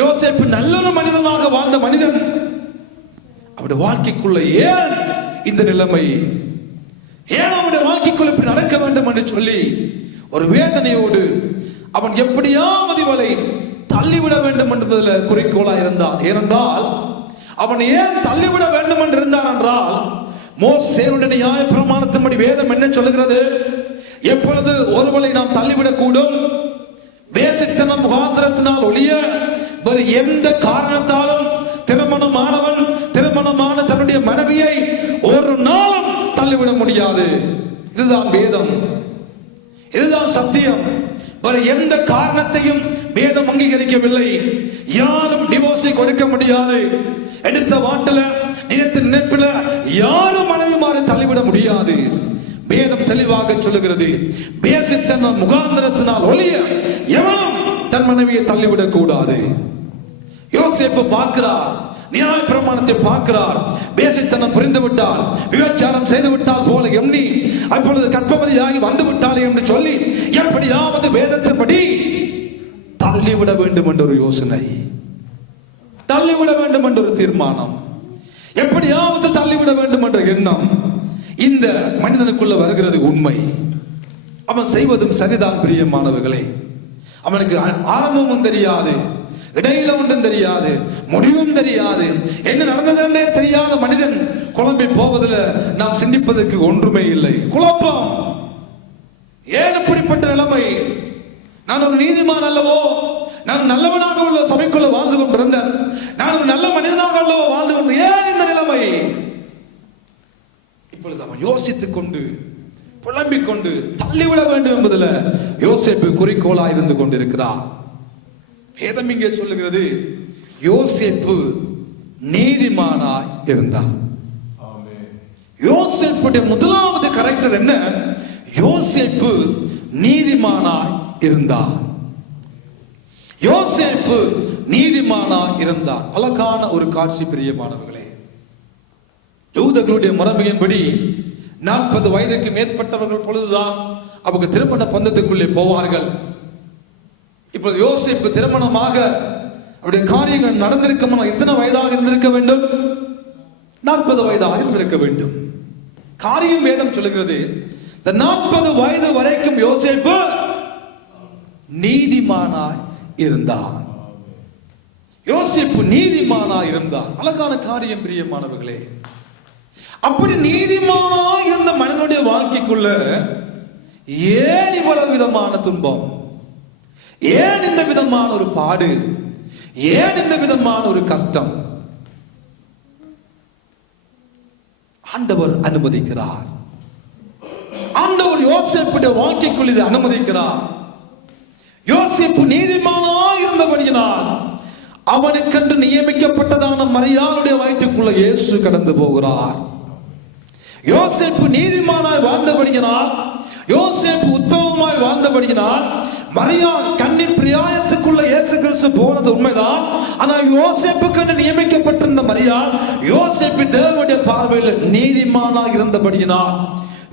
யோசேப்பு நல்லொரு மனிதனாக வாழ்ந்த மனிதன். அவருடைய வாழ்க்கைக்குள்ள ஏன் இந்த நிலைமை, ஏன் அவனுடைய வாழ்க்கைக்குள்ள இப்படி நடக்க வேண்டும் என்று சொல்லி ஒரு வேதனையோடு அவன் எப்படியாவது இவளை தள்ளிவிட வேண்டும் என்பதில் குறிக்கோளா இருந்தான். ஏனென்றால் அவன் ஏன் தள்ளிவிட வேண்டும் என்று இருந்தான் என்றால், மோசேயுடைய நியாய பிரமாணத்தின்படி வேதம் என்ன சொல்லுகிறது? எப்பொழுது ஒருவரை நாம் தள்ளிவிடக் கூடும்? வேசித்தனம் முகாந்திரத்தினால் ஒழிய வேறு எந்த காரணத்தாலும் திருமணமானவன் திருமணமான தன்னுடைய மனைவியை ஒரு நாளும் தள்ளிவிட முடியாது. இதுதான் வேதம், இதுதான் சத்தியம். வேறு எந்த காரணத்தையும் வேதம் அங்கீகரிக்கவில்லை. யாரும் டிவோர்ஸை கொடுக்க முடியாது. எடுத்த வாட்டில நினைத்த நினைப்பில யாரும் மனைவிமாரை தள்ளிவிட முடியாது. வேதம் தெளிவாக சொல்லுகிறது, வேசித்தன முகாந்திரத்தினால் ஒழிய எவனும் தன் மனைவியை தள்ளிவிடக் கூடாது. யோசேப்பு பார்க்கிறார், நியாய பிரமாணத்தை பார்க்கிறார். வேசித்தனம் புரிந்து விட்டால், விபச்சாரம் செய்து விட்டால் போல எண்ணி அப்பொழுது கர்ப்பவதியாகி வந்து விட்டாலே என்று சொல்லி எப்படியாவது வேதத்தின்படி தள்ளிவிட வேண்டும் என்ற ஒரு யோசனை, தள்ளிவிட வேண்டும் என்ற ஒரு தீர்மானம், எப்படியாவது தள்ளிவிட வேண்டும் என்ற எண்ணம் இந்த மனிதனுக்குள்ள வருகிறது. உண்மை, அவன் செய்வதும் சரிதான் பிரியமானவர்களே. அவனுக்கு ஆரம்பமும் தெரியாது, இடையில ஒன்றும் தெரியாது, முடிவும் தெரியாது, என்ன நடந்ததென்றே தெரியாத மனிதன் குழம்பி போவதில் நாம் சிந்திப்பதற்கு ஒன்றுமே இல்லை. குழப்பம். ஏன் இப்படிப்பட்ட நிலைமை? நான் ஒரு நீதிமான் அல்லவோ, நான் நல்லவனாக உள்ள சபைக்குள்ள வாழ்ந்து கொண்டிருந்தேன், நான் ஒரு நல்ல மனிதனாக அல்லவோ வாழ்ந்து கொண்டு, ஏன் இந்த நிலைமை? இப்பொழுது அவன் யோசித்துக் கொண்டு புலம்பிக் கொண்டு தள்ளிவிட வேண்டும் என்பதில் யோசேப்பு குறிக்கோளா இருந்து கொண்டிருக்கிறார். வேதம் இங்கே சொல்லுகிறது, யோசேப்பு நீதிமானாய் இருந்தார். யோசேப்புடைய முதலாவது கரெக்டர் என்ன? யோசேப்பு நீதிமானாய் இருந்தார். யோசேப்பு நீதிமானாய் இருந்தார். அழகான ஒரு காட்சி பிரியமானவர்களே. யூதர்களுடைய மரபின்படி 40 வயதுக்கு மேற்பட்டவர்கள் பொழுதுதான் அவங்க திருமண பந்தத்துக்குள்ளே போவார்கள். இப்போது யோசேப்பு திருமணமாக அவருடைய காரியங்கள் நடந்திருக்க எத்தனை வயதாக இருந்திருக்க வேண்டும்? 40 வயதாக இருந்திருக்க வேண்டும். காரியம் வேதம் சொல்லுகிறது, இந்த 40 வயது வரைக்கும் யோசேப்பு நீதிமானாய் இருந்தார். யோசேப்பு நீதிமானாய் இருந்தார். அழகான காரியம் பிரியமானவர்களே. அப்படி நீதிமானாய் இருந்த மனிதனுடைய வாழ்க்கைக்குள்ள ஏன் இவ்வளவு விதமான துன்பம், ஏன் இந்த விதமான ஒரு பாடு, ஏன் இந்த விதமான ஒரு கஷ்டம்? ஆண்டவர் அனுமதிக்கிறார். ஆண்டவர் யோசேப்புடைய வாழ்க்கைக்குள் இதை அனுமதிக்கிறார். யோசேப்பு நீதிமானாய் இருந்தபடியினால் அவனுக்கென்று நியமிக்கப்பட்டதான மரியாளுடைய வயிற்றுக்குள்ள இயேசு கடந்து போகிறார். யோசேப்பு நீதிமானாய் வாழ்ந்தபடியினால், யோசேப்பு உத்தமமாய் வாழ்ந்தபடியினால் மரியாள் கன்னின் பிரியாயத்துக்குள்ள இயேசு கிறிஸ்து போனது உண்மைதான். ஆனால் யோசேப்புக்கு நியமிக்கப்பட்டிருந்த மரியாள் யோசேப்பு தேவனுடைய பார்வையில் நீதிமானாய் இருந்தபடியினால்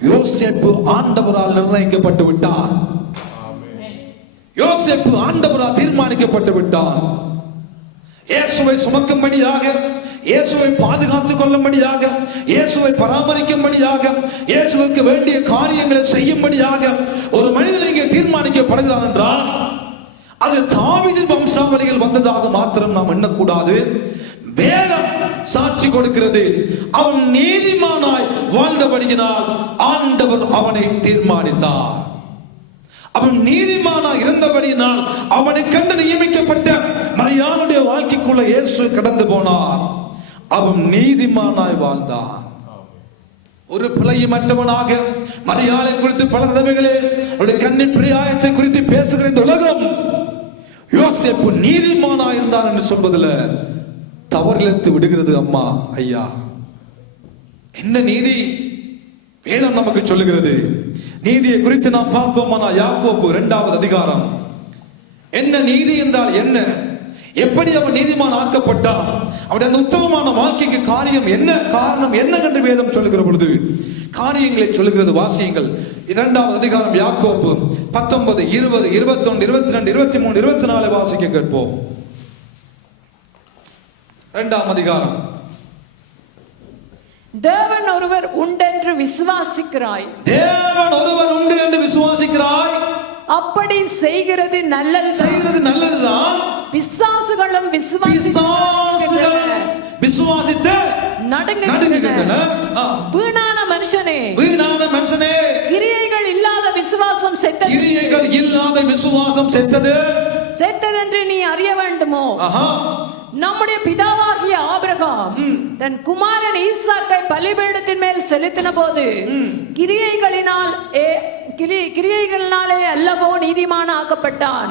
யோசேப்பு ஆண்டவரால் நிர்ணயிக்கப்பட்டு விட்டார். யோசேப்பு ஆண்டவரால் தீர்மானிக்கப்பட்டு விட்டார். இயேசுவை சுமக்கும்படியாக, இயேசுவை பாதுகாத்துக் கொள்ளும்படியாக, இயேசுவை பராமரிக்கும்படியாக, இயேசுவுக்கு வேண்டிய காரியங்களை செய்யும்படியாக ஒரு மனிதன் இங்கே தீர்மானிக்கப்படுகிறார் என்றால் அது தாவீதின் வம்சாவளியில் வந்ததாக மாத்திரம் நாம் எண்ணக்கூடாது. வேதம் சாட்சி கொடுக்கிறது. அவன் நீதிமானாய் வாழ்ந்தபடியினால் ஆண்டவர் அவனை தீர்மானித்தார். அவன் நீதிமானாய் இருந்தபடியினால் அவனுக்கென்று நியமிக்கப்பட்ட மரியாளுடைய வாழ்க்கைக்குள்ள இயேசு கடந்து போனார். அவன் நீதிமானாய் வாழ்ந்தான். ஒரு பிழையமற்றவனாக மரியாதை குறித்து பல தடவைகளே அவருடைய கன்னி பிரியாயத்தை குறித்து பேசுகிற இந்த உலகம் யோசேப்பு நீதிமானாய் இருந்தான் என்று சொல்வதில் தவறிழைத்து விடுகிறது அம்மா ஐயா. என்ன நீதி வேதம் நமக்கு சொல்லுகிறது? நீதியை குறித்து நாம் பார்ப்போமானா யாக்கோபு 2வது அதிகாரம். என்ன நீதி என்றால் என்ன? எப்படி அவன் நீதிமான் ஆக்கப்பட்டான்? அவருடைய அந்த உத்தமமான வாழ்க்கைக்கு காரியம் என்ன, காரணம் என்ன என்று வேதம் சொல்லுகிற பொழுது காரியங்களை சொல்லுகிறது. வாசியுங்கள் 2வது அதிகாரம் யாக்கோபு 19, 20, 21, 22, 23, 24 வாசிக்க கேட்போம். 2ஆம் அதிகாரம். தேவன் ஒருவர் உண்டென்று விசுவாசிக்கிறாய். தேவன் ஒருவர் உண்டு என்று விசுவாசிக்கிறாய். அப்படி செய்கிறது நல்லது, செய்கிறது நல்லதுதான். பிசாசுகளும் விசுவாசித்து நடுங்குகின்றன. வீணான மனுஷனே, வீணான மனுஷனே, கிரியைகள் இல்லாத விசுவாசம் செத்தது, கிரியைகள் இல்லாத விசுவாசம் செத்தது செத்ததென்று நீ அறிய வேண்டுமோ? நம்முடைய பிதாவாகிய ஆபிரகாம் தன் குமாரன் ஈசாக்கை பலிபீடத்தின் மேல் செலுத்தின போது கிரியைகளினாலே அல்லவோ நீதிமான ஆக்கப்பட்டான்.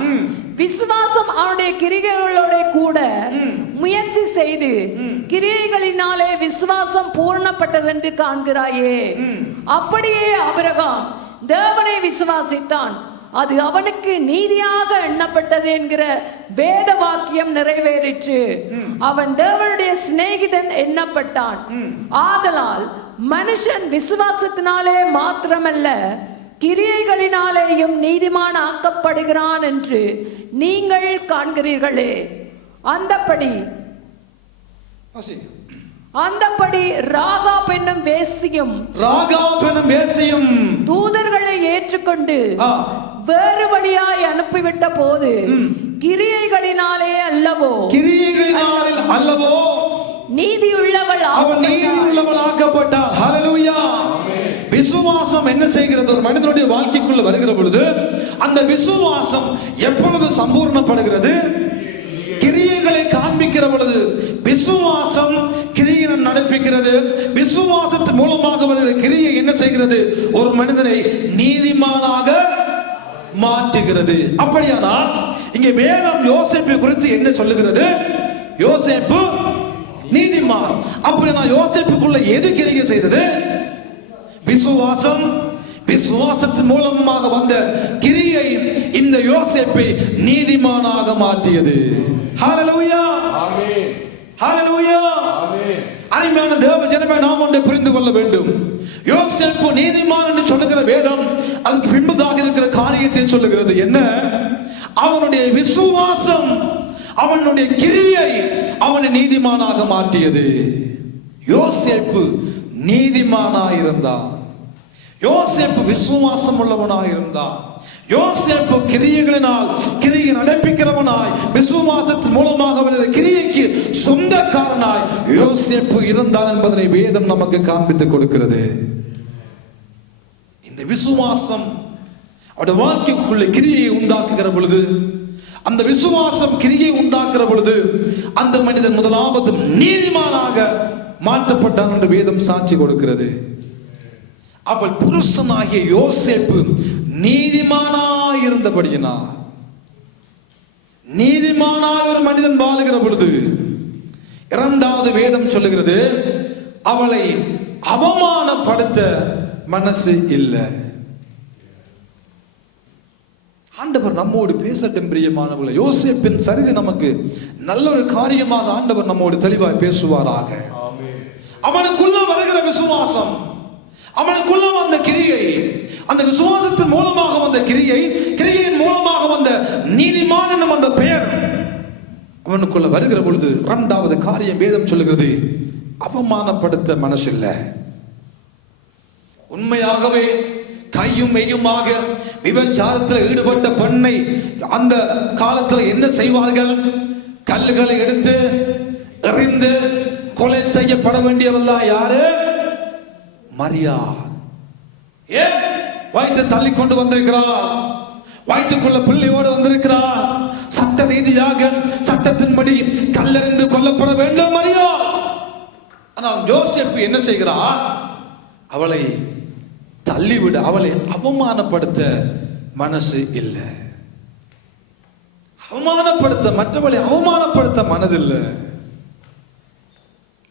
விசுவாசம் அவனுடைய கிரியைகளோட கூட முயற்சி செய்து கிரியைகளினாலே விசுவாசம் பூர்ணப்பட்டதென்று காண்கிறாயே. அப்படியே ஆபிரகாம் தேவனை விசுவாசித்தான், அது அவனுக்கு நீதியாக எண்ணப்பட்டது என்கிற வேத வாக்கியம் நிறைவேறிற்று. அவன் தேவனுடைய சிநேகிதன் எண்ணப்பட்டான். ஆதலால் மனுஷன் விசுவாசத்தினாலே மாத்திரமல்ல கிரியைகளினாலேயும் நீதிமான் ஆக்கப்படுகிறான் என்று நீங்கள் காண்கிறீர்களே. அந்தப்படி ராகாப் என்னும் வேசியும் தூதர்களை ஏற்றுக்கொண்டு வேறு வழியாய் அனுப்பிவிட்ட போது கிரியைகளினாலே அல்லவோ நீதியுள்ளவள் ஆக்கப்பட்டாள். ஹல்லேலூயா. விசுவாசம் என்ன செய்கிறது? ஒரு மனிதனுடைய வாழ்க்கைக்குள்ள வருகிற பொழுது அந்த விசுவாசம் எப்பொழுது சம்பூர்ணப்படுகிறது? கிரியைகளை காண்பிக்கிற பொழுது விசுவாசம் கிரியை நடப்பிக்கிறது. விசுவாசத்தின் மூலமாக வருகிற கிரியை என்ன செய்கிறது? ஒரு மனிதனை நீதிமானாக மாற்றுகிறது. அப்படியானால் இங்கே வேதம் யோசேப்பை குறித்து என்ன சொல்லுகிறது? யோசேப்பு நீதிமான். அப்படினா யோசேப்புக்குள்ள எது கிரியை செய்தது? விசுவாசம். விசுவாசத்தின் மூலமாக வந்த கிரியை இந்த யோசேப்பை நீதிமானாக மாற்றியது. ஹல்லேலூயா, ஆமென். ஹல்லேலூயா, ஆமென். அருமையான தேவ ஜனமே, நாம் ஒன்றை புரிந்து கொள்ள வேண்டும். யோசேப்பு நீதிமான் என்று சொல்லுகிற வேதம் அதுக்கு பின்பதாக இருக்கிற காரியத்தை சொல்லுகிறது. என்ன? அவனுடைய விசுவாசம், அவனுடைய கிரியை அவனை நீதிமானாக மாற்றியது. யோசேப்பு நீதிமானாயிருந்தான். யோசேப்பு விசுவாசம் உள்ளவனாக இருந்தான். யோசேப்பு கிரியைகளினால் கிரியை நடப்பிக்கிறவனாய், விசுவாசத்தின் மூலமாக அவனது கிரியைக்கு சொந்தக்காரனாய் யோசேப்பு இருந்தான் என்பதனை வேதம் நமக்கு காண்பித்துக் கொடுக்கிறது. இந்த விசுவாசம் அவருடைய வாழ்க்கைக்குள்ள கிரியை உண்டாக்குகிற பொழுது, அந்த விசுவாசம் கிரியை உண்டாக்குற பொழுது அந்த மனிதன் முதலாவது நீதிமானாக மாற்றப்பட்டான் என்று வேதம் சாட்சி கொடுக்கிறது. அவள் புருஷனாகிய யோசேப்பு நீதிமானாய் இருந்தபடியினால், நீதிமானாய் ஒரு மனிதன் வாழுகிற பொழுது இரண்டாவது வேதம் சொல்லுகிறது, அவளை அவமானப்படுத்த மனசு இல்லை. ஆண்டவர் நம்மோடு பேசட்டும் பிரியமானவர்களே. யோசேப்பின் சரிதை நமக்கு நல்ல ஒரு காரியமாக ஆண்டவர் நம்மோடு தெளிவாய் பேசுவாராக. அவனுக்குள்ள வருகிற விசுவாசம், அவனுக்குள்ள வந்த கிரியை, அந்த விசுவாசத்தின் மூலமாக வந்த கிரியை, கிரியின் மூலமாக வந்த நீதிமான் என்னும் அந்த பெயர் அவனுக்குள்ள வருகிற பொழுது இரண்டாவது காரியம் வேதம் சொல்லுகிறது, அவமானப்படுத்த மனசில்லை. உண்மையாகவே கையும் மெய்யுமாக விபச்சாரத்தில் ஈடுபட்ட பெண்ணை அந்த காலத்தில் என்ன செய்வார்கள்? கல்லுகளை எடுத்து எறிந்து கொலை செய்யப்பட வேண்டியவள் தான் யாரு? மரியாள். ஏன் வயிற்று தள்ளி கொண்டு வந்திருக்கிறார், வயிற்றுக்குள்ள பிள்ளையோடு வந்திருக்கிறார். சட்ட ரீதியாக சட்டத்தின்படி கல்லெறிந்து கொல்லப்பட வேண்டும் மரியாள். ஆனால் யோசேப்பு என்ன செய்கிறார்? அவளை தள்ளிவிட, அவளை அவமானப்படுத்த மனசு இல்லை. அவமானப்படுத்த, மற்றவளை அவமானப்படுத்த மனதில்லை.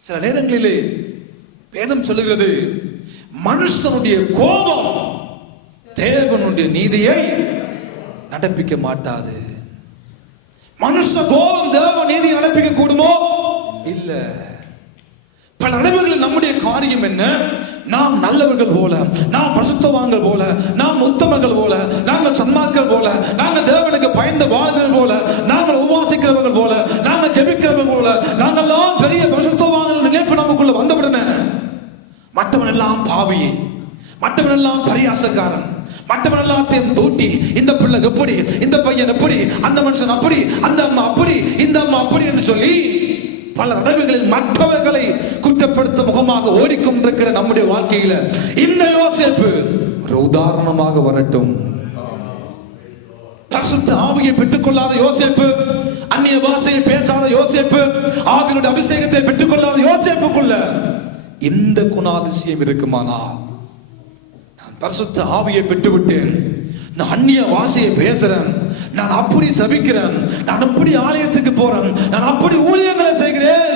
சில நேரங்களிலே வேதம் சொல்லுகிறது, மனுஷனுடைய கோபம் தேவனுடைய நீதியை நடப்பிக்க மாட்டாது. மனுஷ கோபம் தேவ நீதியை நடப்பிக்க கூடுமோ? இல்ல. பல அளவுகளில் நம்முடைய காரியம் என்ன? நாம் நல்லவர்கள் போல, நாம் பரிசுத்தவான்கள் போல, நாம் உத்தமர்கள் போல, நாங்கள் சன்மார்கள் போல, நாங்கள் தேவனுக்கு பயந்த வாழ்கள் போல, நாங்கள் உபாசிக்கிறவர்கள் போல, நாங்கள் ஜெபிக்கிறவர்கள் போல, நாங்கள்லாம் பெரிய பரிசுத்தவான்கள் நினைப்பு நமக்குள்ள வந்தவுடனே மற்றவன் எல்லாம் பாவி, மற்றவன் எல்லாம் பரியாசக்காரன், மற்றவன் எல்லாத்தையும் தூட்டி, இந்த பிள்ளை எப்படி, இந்த பையன் எப்படி, அந்த மனுஷன் அப்படி, அந்த அம்மா அப்படி, இந்த அம்மா அப்படி என்று சொல்லி பல தடவைகளில் மற்றவர்களை குற்றப்படுத்த முகமாக ஓடிக்கொண்டிருக்கிற நம்முடைய வாழ்க்கையில இந்த யோசேப்பு ஒரு உதாரணமாக வரட்டும். பரிசுத்த ஆவியை பெற்றுக்கொள்ளாத யோசேப்பு, அந்நிய பாஷையை பேசாத யோசேப்பு, ஆவியினுடைய அபிஷேகத்தை பெற்றுக்கொள்ளாத யோசேப்புக்குள்ள இந்த குணாதிசயம் இருக்குமானால், நான் பரிசுத்த ஆவியை பெற்றுவிட்டேன், நான் அந்நிய வாசையை பேசுறேன், நான் அப்படி சபிக்கிறேன், நான் அப்படி ஆலயத்துக்கு போறேன், நான் அப்படி ஊழியங்களை செய்கிறேன்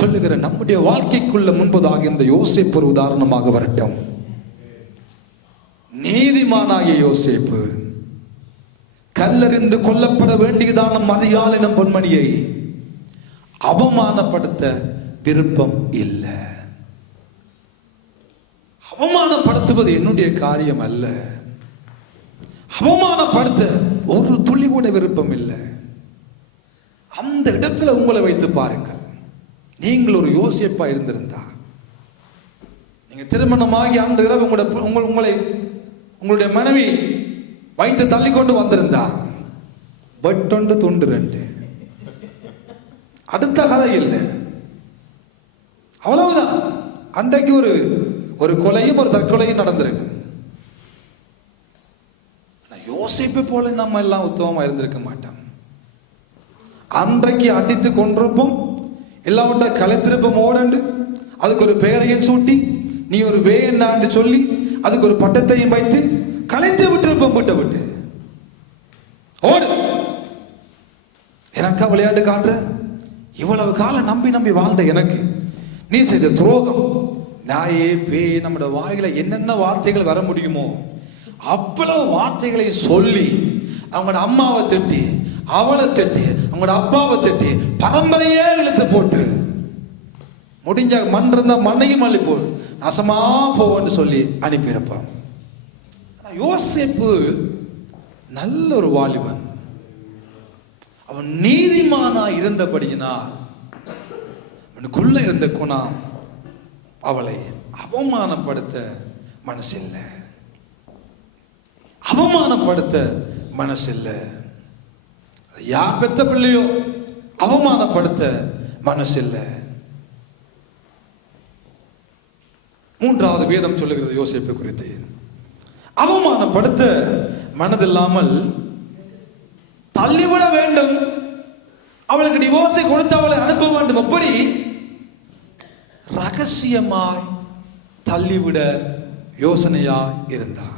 சொல்லுகிற நம்முடைய வாழ்க்கைக்குள்ள முன்பதாக இந்த யோசேப்பு ஒரு உதாரணமாக வரட்டும். நீதிமானாகிய யோசேப்பு கல்லறிந்து கொல்லப்பட வேண்டியதான மரியாள் எனும் பொன்மணியை அவமானப்படுத்த விருப்பம் இல்லை. அவமானப்படுத்துவது என்னுடைய காரியம் அல்ல. அவமானப்படுத்த ஒரு துளி கூட விருப்பம் இல்லை. அந்த இடத்துல உங்களை வைத்து பாருங்கள். நீங்கள் ஒரு யோசேப்பா இருந்திருந்தா, நீங்க திருமணமாகி அன்று இரவு உங்களுடைய மனைவி வைத்து தள்ளி கொண்டு வந்திருந்தா, பட்டொண்டு துண்டு ரெண்டு, அடுத்த கதை இல்லை, அவ்வளவுதான். அன்றைக்கு ஒரு கொலையும் ஒரு தற்கொலையும் நடந்திருக்கு. யோசேப்பு போல நம்ம எல்லாம் உத்தமமா இருந்திருக்க மாட்டோம். அன்றைக்கு அடித்து கொண்டிருப்போம், எல்லாவற்றை கலைத்திருப்போம் ஓடண்டு, அதுக்கு ஒரு பெயரையும் சூட்டி, நீ ஒரு வேண்டாண்டு சொல்லி அதுக்கு ஒரு பட்டத்தையும் வைத்து கலைத்து விட்டுருப்போம். விட்டு ஓடு, எனக்கா விளையாட்டு காட்டுற? இவ்வளவு காலம் நம்பி வாழ்ந்த எனக்கு நீ செய்த துரோகம், நாயே பேய், நம்முடைய வாயில என்னென்ன வார்த்தைகள் வர முடியுமோ அவ்வளவு வார்த்தைகளை சொல்லி அவங்களோட அம்மாவை திட்டி, அவளை திட்டி, அவங்களோட அப்பாவை திட்டி, பரம்பரையே இழுத்து போட்டு முடிஞ்ச மண் இருந்தா மண்ணையும் அள்ளி போ, நாசமா போன்னு சொல்லி அனுப்பியிருப்பான். யோசேப்பு நல்ல ஒரு வாலிபன். அவன் நீதிமானா இருந்தபடியினால் அவனுக்குள்ள இருந்த குணம் அவளை அவமானப்படுத்த மனசில்லை. அவமானப்படுத்த மனசில்லை. யார் பெத்த பிள்ளையோ அவமானப்படுத்த மனசில்லை. மூன்றாவது வேதம் சொல்லுகிறது யோசேப்பு குறித்து, அவமானப்படுத்த மனதில்லாமல் தள்ளிவிட வேண்டும், அவளுக்கு டிவோர்ஸை கொடுத்து அவளை அனுப்ப வேண்டும். அப்படி ரகசியமாய் தள்ளிவிட யோசனையாய் இருந்தான்.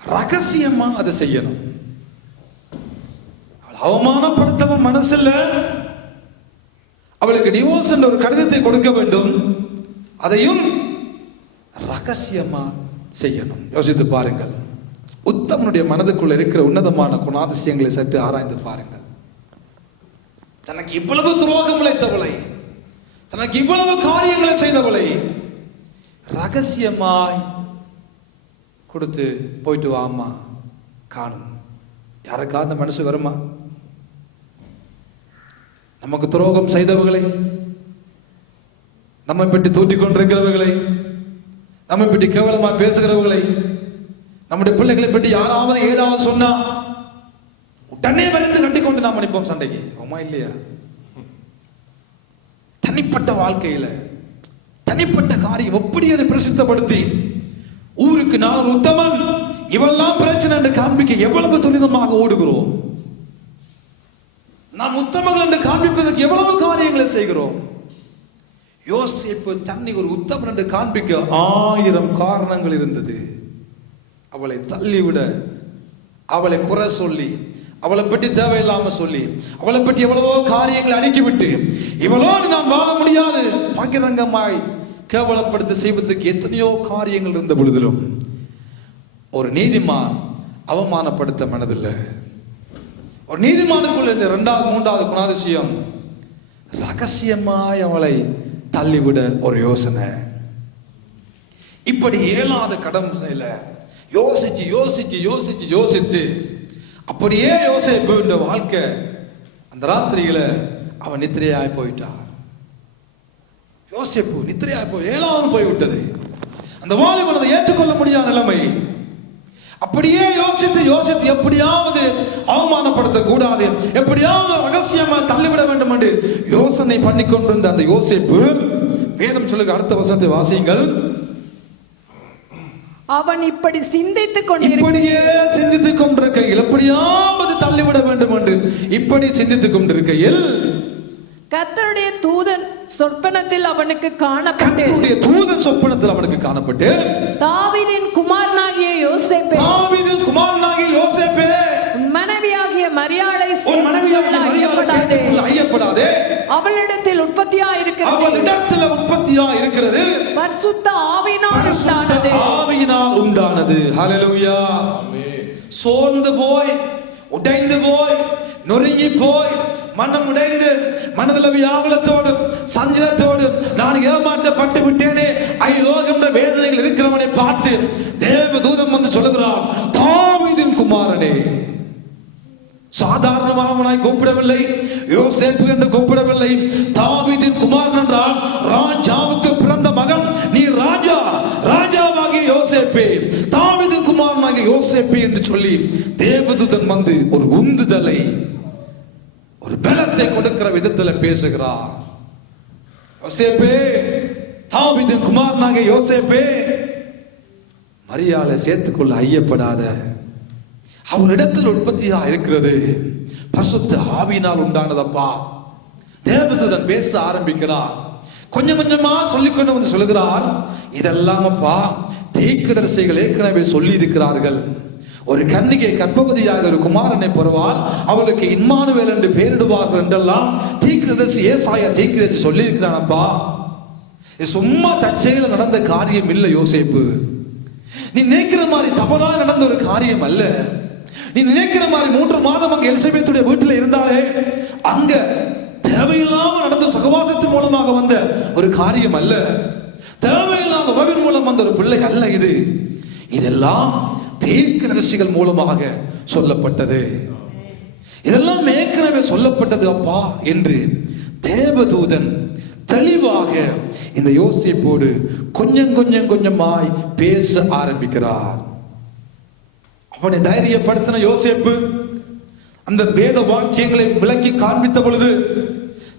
ரகசியமா அதை செய்யணும். அவமானப்படுத்தவும் மனசில்ல, அவளுக்கு டிவோர்ஸ் என்ற ஒரு கடிதத்தை கொடுக்க வேண்டும், அதையும் ரகசியமா செய்யணும். யோசித்து பாருங்கள். உத்தமனுடைய மனதுக்குள்ள இருக்கிற உன்னதமான குணாதிசயங்களை சற்று ஆராய்ந்து பாருங்கள். தனக்கு இவ்வளவு துரோகம் இழைத்தவளை, தனக்கு இவ்வளவு காரியங்களை செய்தவளை ரகசியமாய் கொடுத்து போயிட்டு வாமா காணும். யாருக்கா அந்த மனசு வருமா? நமக்கு துரோகம் செய்தவர்களை, நம்மை பற்றி தூற்றிக் கொண்டிருக்கிறவர்களை, நம்மை பற்றி கேவலமா பேசுகிறவர்களை, நம்முடைய பிள்ளைகளை பற்றி யாராவது ஏதாவது சொன்னா உடனே மருந்து கட்டிக்கொண்டு நாம் அனுப்போம் சண்டைக்கு. ஆமா இல்லையா? தனிப்பட்ட வாழ்க்கையில தனிப்பட்ட காரியம் எப்படி அதை பிரசித்தப்படுத்தி ஊருக்கு நான் ஒரு உத்தமன், இவெல்லாம் பிரச்சனை என்று காண்பிக்க எவ்வளவு துரிதமாக ஓடுகிறோம். நாம் உத்தமர்கள் என்று காண்பிப்பதற்கு எவ்வளவு காரியங்களை செய்கிறோம். யோசேப்பு தன்னை ஒரு உத்தமன் என்று காண்பிக்க 1000 காரணங்கள் இருந்தது. அவளை தள்ளிவிட, அவளை குறை சொல்லி, அவளை பற்றி தேவையில்லாம சொல்லி, அவளை பற்றி எவ்வளவோ காரியங்களை அடுக்கிவிட்டு, இவளோடு நான் வாழ முடியாது பகிரங்கமாய் கேவலப்படுத்த செய்வதற்கு எத்தனையோ காரியங்கள் இருந்த பொழுதிலும் ஒரு நீதிமான் அவமானப்படுத்த மனதில்லை. ஒரு நீதிமானுக்குள்ள இந்த 2வது 3வது குணாதிசயம், ரகசியமாய் அவளை தள்ளிவிட ஒரு யோசனை. இப்படி இயலாத கடமையில யோசிச்சு யோசிச்சு யோசிச்சு யோசித்து அப்படியே யோசிப்பு வாழ்க்கை அந்த ராத்திரியில அவன் நித்திரையாய் போயிட்டார். யோசிப்பு நித்திரையாய் போய் ஏழாவது போய்விட்டது. அந்த வாலிபனை ஏற்றுக்கொள்ள முடியாத நிலைமை. அப்படியே யோசித்து யோசித்து எப்படியாவது அவமானப்படுத்த கூடாது, எப்படியாவது ரகசியமா தள்ளிவிட வேண்டும் என்று யோசனை பண்ணி கொண்டிருந்த அந்த யோசிப்பு, வேதம் சொல்லுங்க, அடுத்த வசனத்தை வாசியுங்கள். அவன் இப்படி சிந்தித்துக் கொண்டிருக்கையில் எப்படியாவது தள்ளிவிட வேண்டும் என்று இப்படி சிந்தித்துக் கொண்டிருக்கையில் கர்த்தருடைய தூதன் சொப்பனத்தில் அவனுக்கு காணப்பட்டு, தாவீதின் குமாரனாகிய யோசேப்பே, உன் மனைவியாகிய மரியாளை ஐயப்படாதே, அவளிடத்தில் உற்பத்தியாய் இருக்கிறது பரிசுத்த ஆவியினால் உண்டானது. ஹல்லேலூயா. சோர்ந்து போய், உடைந்து போய், நொறுங்கி போய், மனம் உடைந்து, மனதில் வியாகுலத்தோடு சஞ்சலத்தோடு நான் ஏமாற்றப்பட்டு விட்டேனே ஐயோ என்ற வேதனைகள் இருக்கிறவனை பார்த்து தேவதூதன் வந்து சொல்லுகிறான், தாவீதின் குமாரனே. சாதாரணமானவனாய் கூப்பிடவில்லை, யோசேப்பு என்று கூப்பிடவில்லை. தாவீதின் குமாரன் என்றால் ராஜாவுக்கு பிறந்த மகன், நீ ராஜாவாகிய யோசேப்பே, தாவீதின் குமாரனாகிய யோசேப்பே என்று சொல்லி தேவதூதன் வந்து ஒரு உந்துதலை, ஒரு பலத்தை கொடுக்கிற விதத்தில் பேசுகிறார். யோசேப்பே, தாவீதின் குமாரனாகிய யோசேப்பே, மரியாளை சேர்த்துக்கொள்ள ஐயப்படாத, அவரிடத்தில் உற்பத்தியா இருக்கிறது பரிசுத்த ஆவியினால் உண்டானதப்பா. தேவதூதன் பேச ஆரம்பிக்கிறார். கொஞ்சம் கொஞ்சமா சொல்லிக்கொண்டு வந்து சொல்லுகிறார், இதெல்லாமப்பா தீர்க்கதரிசிகள் ஏற்கனவே சொல்லி இருக்கிறார்கள். ஒரு கன்னிகை கர்ப்பவதியாக ஒரு குமாரனை பெறுவாள், அவளுக்கு இம்மானுவேல் என்று பெயரிடுவார்கள் என்றெல்லாம் தீர்க்கதரிசி ஏசாயா தீர்க்கதரிசி சொல்லி இருக்கிறானப்பா. இது சும்மா தற்செயல நடந்த காரியம் இல்லை யோசேப்பு. நீ நினைக்கிற மாதிரி தவறா நடந்த ஒரு காரியம் அல்ல. நீ நினைக்கிற மாதிரி 3 மாதம் அங்க எலிசபெத்துடைய வீட்டில் இருந்தாலே அங்க தேவையில்லாம நடந்த சகவாசத்தின் மூலமாக வந்த ஒரு காரியம் அல்ல. தேவையில்லாத உறவின் மூலம் வந்த ஒரு பிள்ளை அல்ல இது. இதெல்லாம் தீர்க்கதரிசிகள் மூலமாக சொல்லப்பட்டது. இதெல்லாம் ஏற்கனவே சொல்லப்பட்டது அப்பா என்று தேவதூதன் தெளிவாக இந்த யோசேப்போடு கொஞ்சமாய் பேச ஆரம்பிக்கிறார். அவனை தைரியப்படுத்தின யோசேப்பு அந்த வேத வாக்கியங்களை விளக்கி காண்பித்த பொழுது,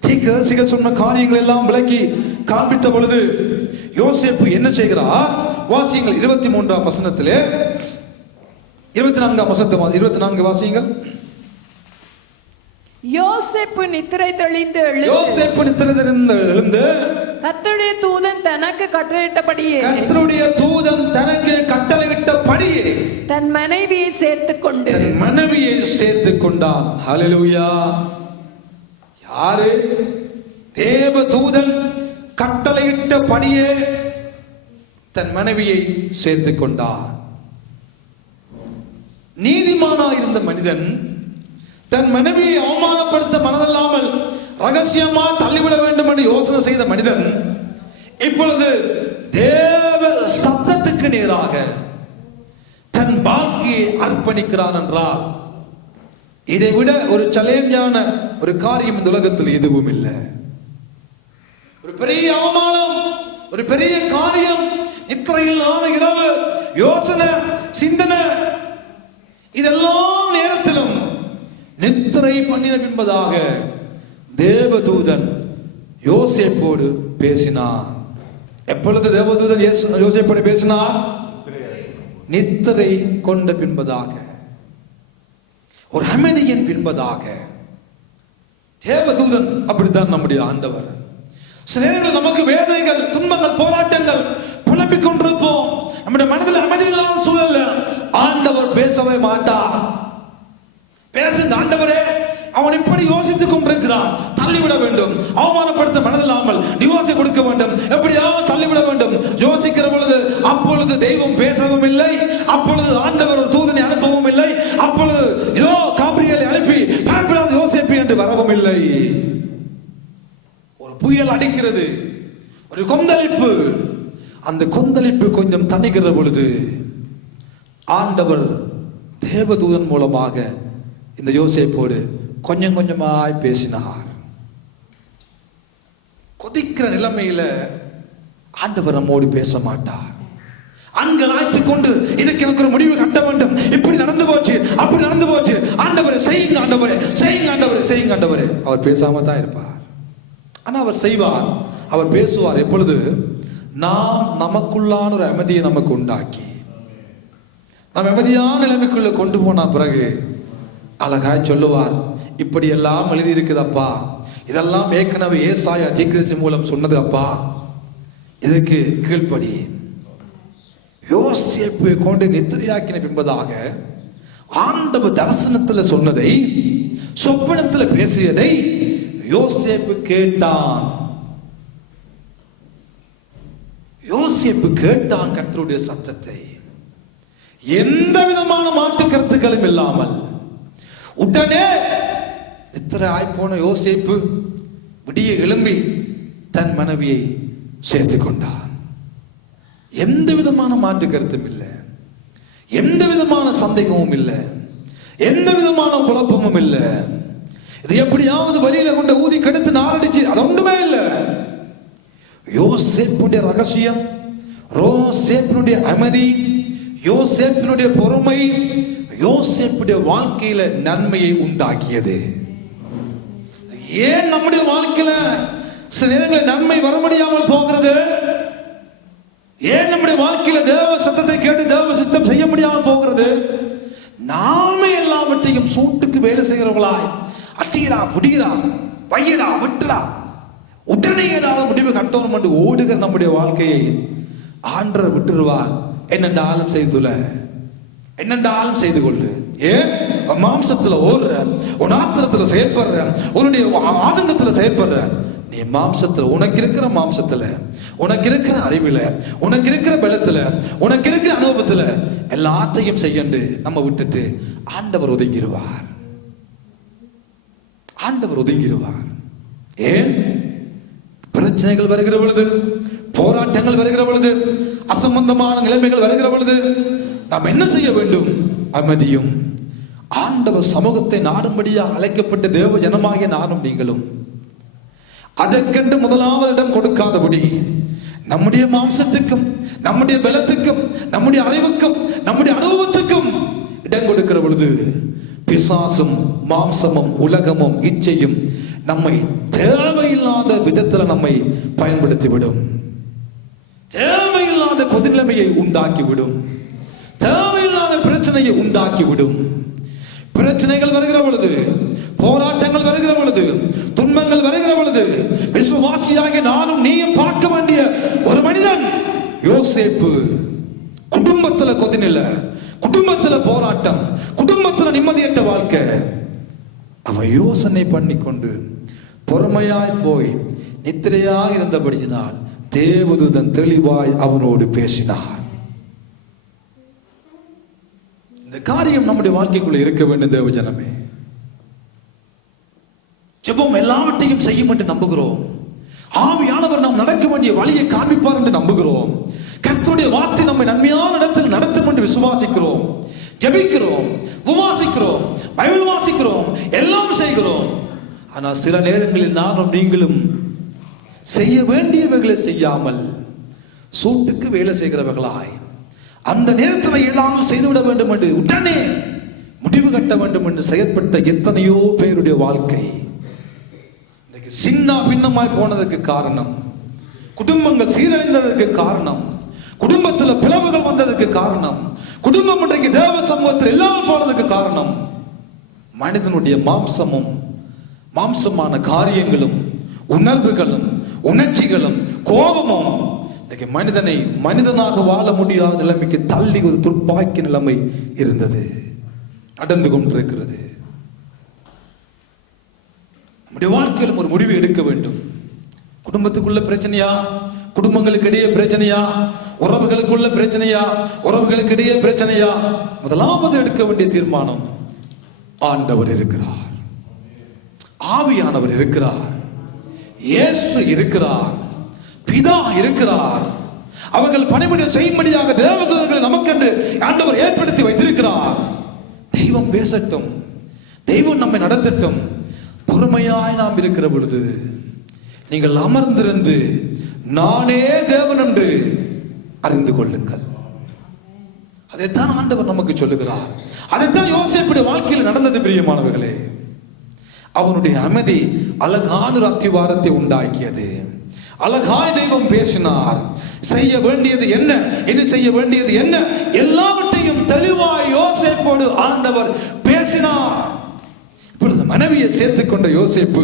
தீர்க்கதரிசிகள் சொன்ன காரியங்கள் எல்லாம் விளக்கி காண்பித்த பொழுது யோசேப்பு என்ன செய்கிறார்? வாசியுங்கள் 23ஆம் வசனத்திலே, 24ஆம் வசனத்தை 24 வாசியுங்கள். யோசேப்பு நித்திரை தெளிந்து எழுந்து கர்த்தருடைய தூதன் தனக்கு கட்டளையிட்டபடியே தன் மனைவியை சேர்த்துக் கொண்டான். ஹல்லேலூயா. யாரு? தேவதூதன் கட்டளையிட்டபடியே தன் மனைவியை சேர்த்துக் கொண்டான். நீதிமானாயிருந்த மனிதன் தன் மனைவியை அவமானப்படுத்த மனதல்லாமல் ரகசியமா தள்ளிவிட வேண்டும் என்று யோசனை செய்த மனிதன் இப்பொழுது தேவ சத்தத்துக்கு நேராக தன் வாழ்க்கையை அர்ப்பணிக்கிறான் என்றால் இதை விட ஒரு சலேமியான ஒரு காரியம் இந்த உலகத்தில் எதுவும் இல்லை. ஒரு பெரிய அவமானம், ஒரு பெரிய காரியம், நித்திரையில்லாத இரவு, யோசனை, சிந்தனை, இதெல்லாம் நேரத்திலும் நித்திரை பண்ணின பின்பதாக தேவதூதன் யோசேப்போடு பேசினார். எப்பொழுது தேவதூதன் யோசேப்போடு பேசினார்? நித்திரை கொண்ட பின்பதாக, ஒரு அமைதியின் பின்பதாக. தேவதூதன் அப்படித்தான் நம்முடைய ஆண்டவர். சில நேரங்கள் நமக்கு வேதனைகள், துன்பங்கள், போராட்டங்கள் புலம்பிக் கொண்டிருப்போம். நம்முடைய மனதில் அமைதி இல்லாத சூழல்ல ஆண்டவர் பேசவே மாட்டார். பேசுங்க ஆண்டவரே, அவன் இப்படி யோசித்துக் கொண்டிருக்கிறான், தள்ளிவிட வேண்டும், அவமானப்படுத்த மனதில்லாமல் டிவோர்ஸை கொடுக்க வேண்டும், எப்படியாவது தள்ளிவிட வேண்டும் யோசிக்கிற பொழுது, அப்பொழுது தெய்வம் பேசவும் இல்லை, அப்பொழுது ஆண்டவர் ஒரு தூதனை அனுப்பவும் இல்லை, அப்பொழுது இதோ காபிரியலை அனுப்பி பயப்படாத யோசிப்பு என்று வரவும் இல்லை. ஒரு புயல் அடிக்கிறது, ஒரு கொந்தளிப்பு. அந்த கொந்தளிப்பு கொஞ்சம் தணிகிற பொழுது ஆண்டவர் தேவதூதன் மூலமாக இந்த யோசேப்போடு கொஞ்சம் கொஞ்சமாய் பேசினார். கொதிக்கிற நிலைமையில ஆண்டவர் நம்மோடு பேச மாட்டார். அங்கலாய்த்து கொண்டு இதுக்கு எனக்கு ஒரு முடிவு கட்ட வேண்டும், இப்படி நடந்து போச்சு, அப்படி நடந்து போச்சு, ஆண்டவரே செய்யுங்க, ஆண்டவரே செய்யுங்க, ஆண்டவரே செய்யுங்க, ஆண்டவரே. அவர் பேசாம தான் இருப்பார். ஆனா அவர் செய்வார், அவர் பேசுவார். எப்பொழுது நாம் நமக்குள்ளான ஒரு அமைதியை நமக்கு உண்டாக்கி நாம் அமைதியான நிலைமைக்குள்ள கொண்டு போன பிறகு அழகாய் சொல்லுவார், இப்படி எல்லாம் எழுதி இருக்குதப்பா, இதெல்லாம் ஏற்கனவே ஏசாயா தீர்க்கதரிசி மூலம் சொன்னது அப்பா, இதுக்கு கீழ்ப்படி. யோசேப்பை கொண்டு நித்திரையாக்கின பின்பதாக ஆண்டவர் தரிசனத்தில் சொன்னதை, சொப்பனத்தில் பேசியதை யோசேப்பு கேட்டான். யோசேப்பு கேட்டான் கர்த்தருடைய சத்தத்தை, எந்த விதமான மாற்று கருத்துக்களும் இல்லாமல். உடனே நித்திரை ஆய்ப்போன யோசேப்பு விடிய எழும்பி தன் மனைவியை சேர்த்து கொண்டான். எந்த விதமான மாற்று கருத்தும் இல்லை, எந்த விதமான சந்தேகமும் இல்லை, எந்த விதமான குழப்பமும் இல்லை. இது எப்படியாவது வழியில கொண்ட ஊதி கெடுத்து நாரடிச்சு அது ஒன்றுமே இல்லை. யோசேப்புடைய ரகசியம், யோசேப்பினுடைய அமைதி, யோசேப்பினுடைய பொறுமை யோசேப்புடைய வாழ்க்கையில நன்மையை உண்டாக்கியது. ஏன் நம்முடைய வாழ்க்கையில சில நேரங்களில் நன்மை வர முடியாமல் போகிறது? ஏன் நம்முடைய வாழ்க்கையில தேவ சத்தத்தை கேட்டு தேவ சித்தம் செய்ய முடியாமல் போகிறது? நாமே எல்லாவற்றையும் சூட்டுக்கு வேலை செய்கிறவர்களாய், அட்டிகிறா புடிகிறா பையடா விட்டுடா உடனே ஏதாவது முடிவு கட்டணும் என்று ஓடுகிற நம்முடைய வாழ்க்கையை ஆண்டவர் விட்டுருவார். என்னென்றாலும் செய்துல, என்னென்றாலும் செய்து கொள்ளு. ஏன் மாம்சத்துல ஓடுற, உன் ஆத்திரத்துல செயல்படுற, உன்னுடைய ஆதங்கத்துல செயல்படுற, நீ மாம்சத்துல, உனக்கு இருக்கிற மாம்சத்துல, உனக்கு இருக்கிற அறிவில, உனக்கு இருக்கிற பலத்துல, உனக்கு இருக்கிற அனுபவத்துல எல்லாத்தையும் செய்யண்டு நம்ம விட்டுட்டு ஆண்டவர் ஒதுங்கிடுவார். ஆண்டவர் ஒதுங்கிடுவார். ஏன்? பிரச்சனைகள் வருகிற பொழுது, போராட்டங்கள் வருகிற பொழுது, அசம்பந்தமான நிலைமைகள் வருகிற பொழுது நாம் என்ன செய்ய வேண்டும்? அமைதியும் ஆண்டவர் சமூகத்தை நாடும்படியாக அழைக்கப்பட்ட தேவ ஜனமாகிய நானும் நீங்களும் அதற்கென்று முதலாவது இடம் கொடுக்காதபடி நம்முடைய மாம்சத்துக்கும், நம்முடைய பலத்துக்கும், நம்முடைய அறிவுக்கும், நம்முடைய அனுபவத்துக்கும் இடம் கொடுக்கிற பொழுது பிசாசும் மாம்சமும் உலகமும் இச்சையும் நம்மை தேவையில்லாத விதத்தில் நம்மை பயன்படுத்திவிடும். தேவையில்லாத கொதிநிலைமையை உண்டாக்கிவிடும். தேவையில்லாத பிரச்சனையை உண்டாக்கிவிடும். பிரச்சனைகள் வருகிற பொழுது, போராட்டங்கள் வருகிற பொழுது, துன்பங்கள் வருகிற பொழுது விசுவாசியாகிய நானும் நீயும் பார்க்க வேண்டிய ஒரு மனிதன் யோசேப்பு. குடும்பத்துல கொதிநிலை, குடும்பத்துல போராட்டம், குடும்பத்துல நிம்மதியற்ற வாழ்க்கை. அவன் யோசனை பண்ணிக்கொண்டு பொறுமையாய் போய் நித்திரையாக இருந்தபடியினால் தேவதூதன் தெளிவாய் அவனோடு பேசினார். இந்த காரியம் நம்முடைய வாழ்க்கைக்குள்ள இருக்க வேண்டும். தேவ ஜனமே, ஜெபம் எல்லாவற்றையும் செய்யும் என்று நம்புகிறோம். ஆவியானவர் நாம் நடக்க வேண்டிய வழியை காண்பிப்பார் என்று நம்புகிறோம். கர்த்தருடைய வார்த்தை நம்மை நன்மையான இடத்தில் நடத்தும் என்று விசுவாசிக்கிறோம். ஜெபிக்கிறோம், உபவாசிக்கிறோம், பைபிள் வாசிக்கிறோம், எல்லாம் செய்கிறோம். ஆனால் சில நேரங்களில் நானும் நீங்களும் செய்ய வேண்டியவைகளை செய்யாமல் சூட்டுக்கு வேலை செய்கிறவர்களாய், அந்த நேரத்தில் ஏதாவது செய்துவிட வேண்டும் என்று உடனே முடிவு கட்ட வேண்டும் என்று செயற்பட்ட எத்தனையோ பேருடைய வாழ்க்கை இன்றைக்கு சின்ன பின்னமாய் போனதற்கு காரணம், குடும்பங்கள் சீரழிந்ததற்கு காரணம், குடும்பத்தில் பிளவுகள் வந்ததற்கு காரணம், குடும்பம் இன்றைக்கு தேவ சமூகத்தில் எல்லாம் போனதுக்கு காரணம் மனிதனுடைய மாம்சமும் மாம்சமான காரியங்களும் உணர்வுகளும் உணர்ச்சிகளும் கோபமும் இன்றைக்கு மனிதனை மனிதனாக வாழ முடியாத நிலைமைக்கு தள்ளி ஒரு துர்ப்பாக்கிய நிலைமை இருந்தது, நடந்து கொண்டிருக்கிறது. நம்முடைய வாழ்க்கையில் ஒரு முடிவு எடுக்க வேண்டும். குடும்பத்துக்குள்ள பிரச்சனையா, குடும்பங்களுக்கு இடையே பிரச்சனையா, உறவுகளுக்குள்ள பிரச்சனையா, உறவுகளுக்கு இடையே பிரச்சனையா, முதலாவது எடுக்க வேண்டிய தீர்மானம், ஆண்டவர் இருக்கிறார், ஆவியானவர் இருக்கிறார், இயேசு இருக்கிறார், பிதா இருக்கிறார், அவர்கள் பணிபுரிய செய்யும்படியாக தேவதூதர்கள் நமக்கென்று ஆண்டவர் ஏற்படுத்தி வைத்திருக்கிறார். தெய்வம் பேசட்டும், தெய்வம் நம்மை நடத்தட்டும். பொறுமையாய் நாம் இருக்கிற பொழுது நீங்கள் அமர்ந்திருந்து நானே தேவன் என்று அறிந்து கொள்ளுங்கள். அதைத்தான் ஆண்டவர் நமக்கு சொல்லுகிறார். அதைத்தான் யோசேப்புடைய வாழ்க்கையில் நடந்தது. பிரியமானவர்களே, அவனுடைய அமைதி அழகான ஒரு அத்திவாரத்தை உண்டாக்கியது. அழகாய் தெய்வம் பேசினார். செய்ய வேண்டியது என்ன, என்ன செய்ய வேண்டியது என்ன, எல்லாவற்றையும் தெளிவாய் யோசேப்போடு ஆண்டவர் பேசினார். இப்பொழுது மனைவியை சேர்த்துக் கொண்ட யோசேப்பு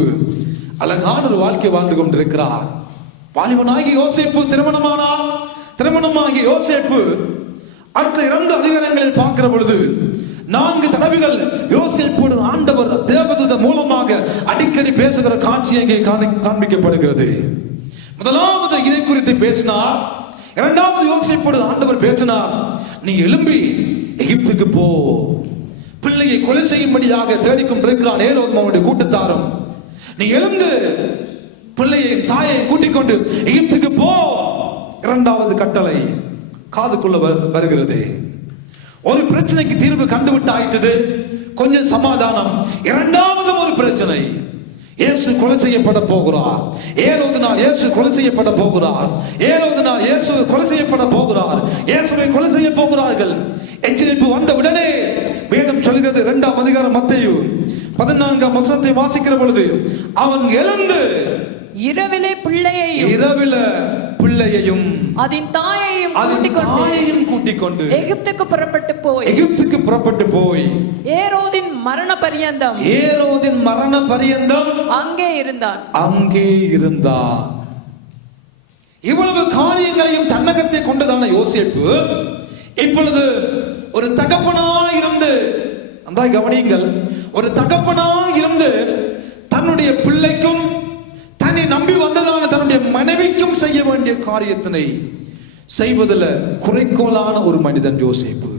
அழகான ஒரு வாழ்க்கை வாழ்ந்து கொண்டிருக்கிறார். வாலிபனாகி யோசேப்பு திருமணமானார். திருமணமாகி யோசேப்பு அடுத்த 2 அதிகாரங்களில் பார்க்கிற பொழுது 4 தடவைகள் யோசேப்போடு ஆண்டவர் தேவதூத மூலமாக அடிக்கடி பேசுகிற காட்சி அங்கே காண்பிக்கப்படுகிறது. முதலாவது இதை குறித்து பேசினார். 2வது யோசேப்போடு ஆண்டவர் பேசினார், நீ எழும்பி எகிப்துக்கு போ, பிள்ளையை கொலை செய்யும்படியாக தேடிக்கொண்டிருக்கிறான் ஏரோது அவனுடைய கூட்டத்தாரும், நீ எழுந்து பிள்ளையை தாயை கூட்டிக் கொண்டு எகிப்துக்கு போ. 2வது கட்டளை காதுக்குள்ள வருகிறது. ஒரு பிரச்சனைக்கு தீர்வு கண்டுவிட்டு ஆயிட்டது, கொஞ்சம் சமாதானம். 2வது ஒரு பிரச்சனை, இயேசு கொலை செய்யப்பட போகிறார். ஏரோதினால் இயேசு கொலை செய்யப்பட போகிறார். ஏரோதினால் இயேசு கொலை செய்யப்பட போகிறார். இயேசுவை கொலை செய்ய போகிறார்கள். எச்சரிப்பு வந்த உடனே வேதம் சொல்கிறது, 2ஆம் அதிகாரம் மத்தேயு 14ஆம் வசனத்தை வாசிக்கிற பொழுது, அவன் எழுந்து இரவிலே பிள்ளையையும் அதன் தாயையும் கூட்டிக் கொண்டு எகிப்துக்கு புறப்பட்டு போய் ஏரோதின் மரண பரியந்தம் அங்கே இருந்தான். இவ்வளவு காரியங்களையும் தன்னகத்தை கொண்டதான யோசேப்பு இப்பொழுது ஒரு தகப்பனாய் இருந்து, நன்றாய் கவனியுங்கள், ஒரு தகப்பனாய் இருந்து தன்னுடைய பிள்ளைக்கும் தன்னை நம்பி வந்ததான தன்னுடைய மனைவிக்கும் செய்ய வேண்டிய காரியத்தினை செய்வதில் குறிக்கோளான ஒரு மனிதன் யோசேப்பு.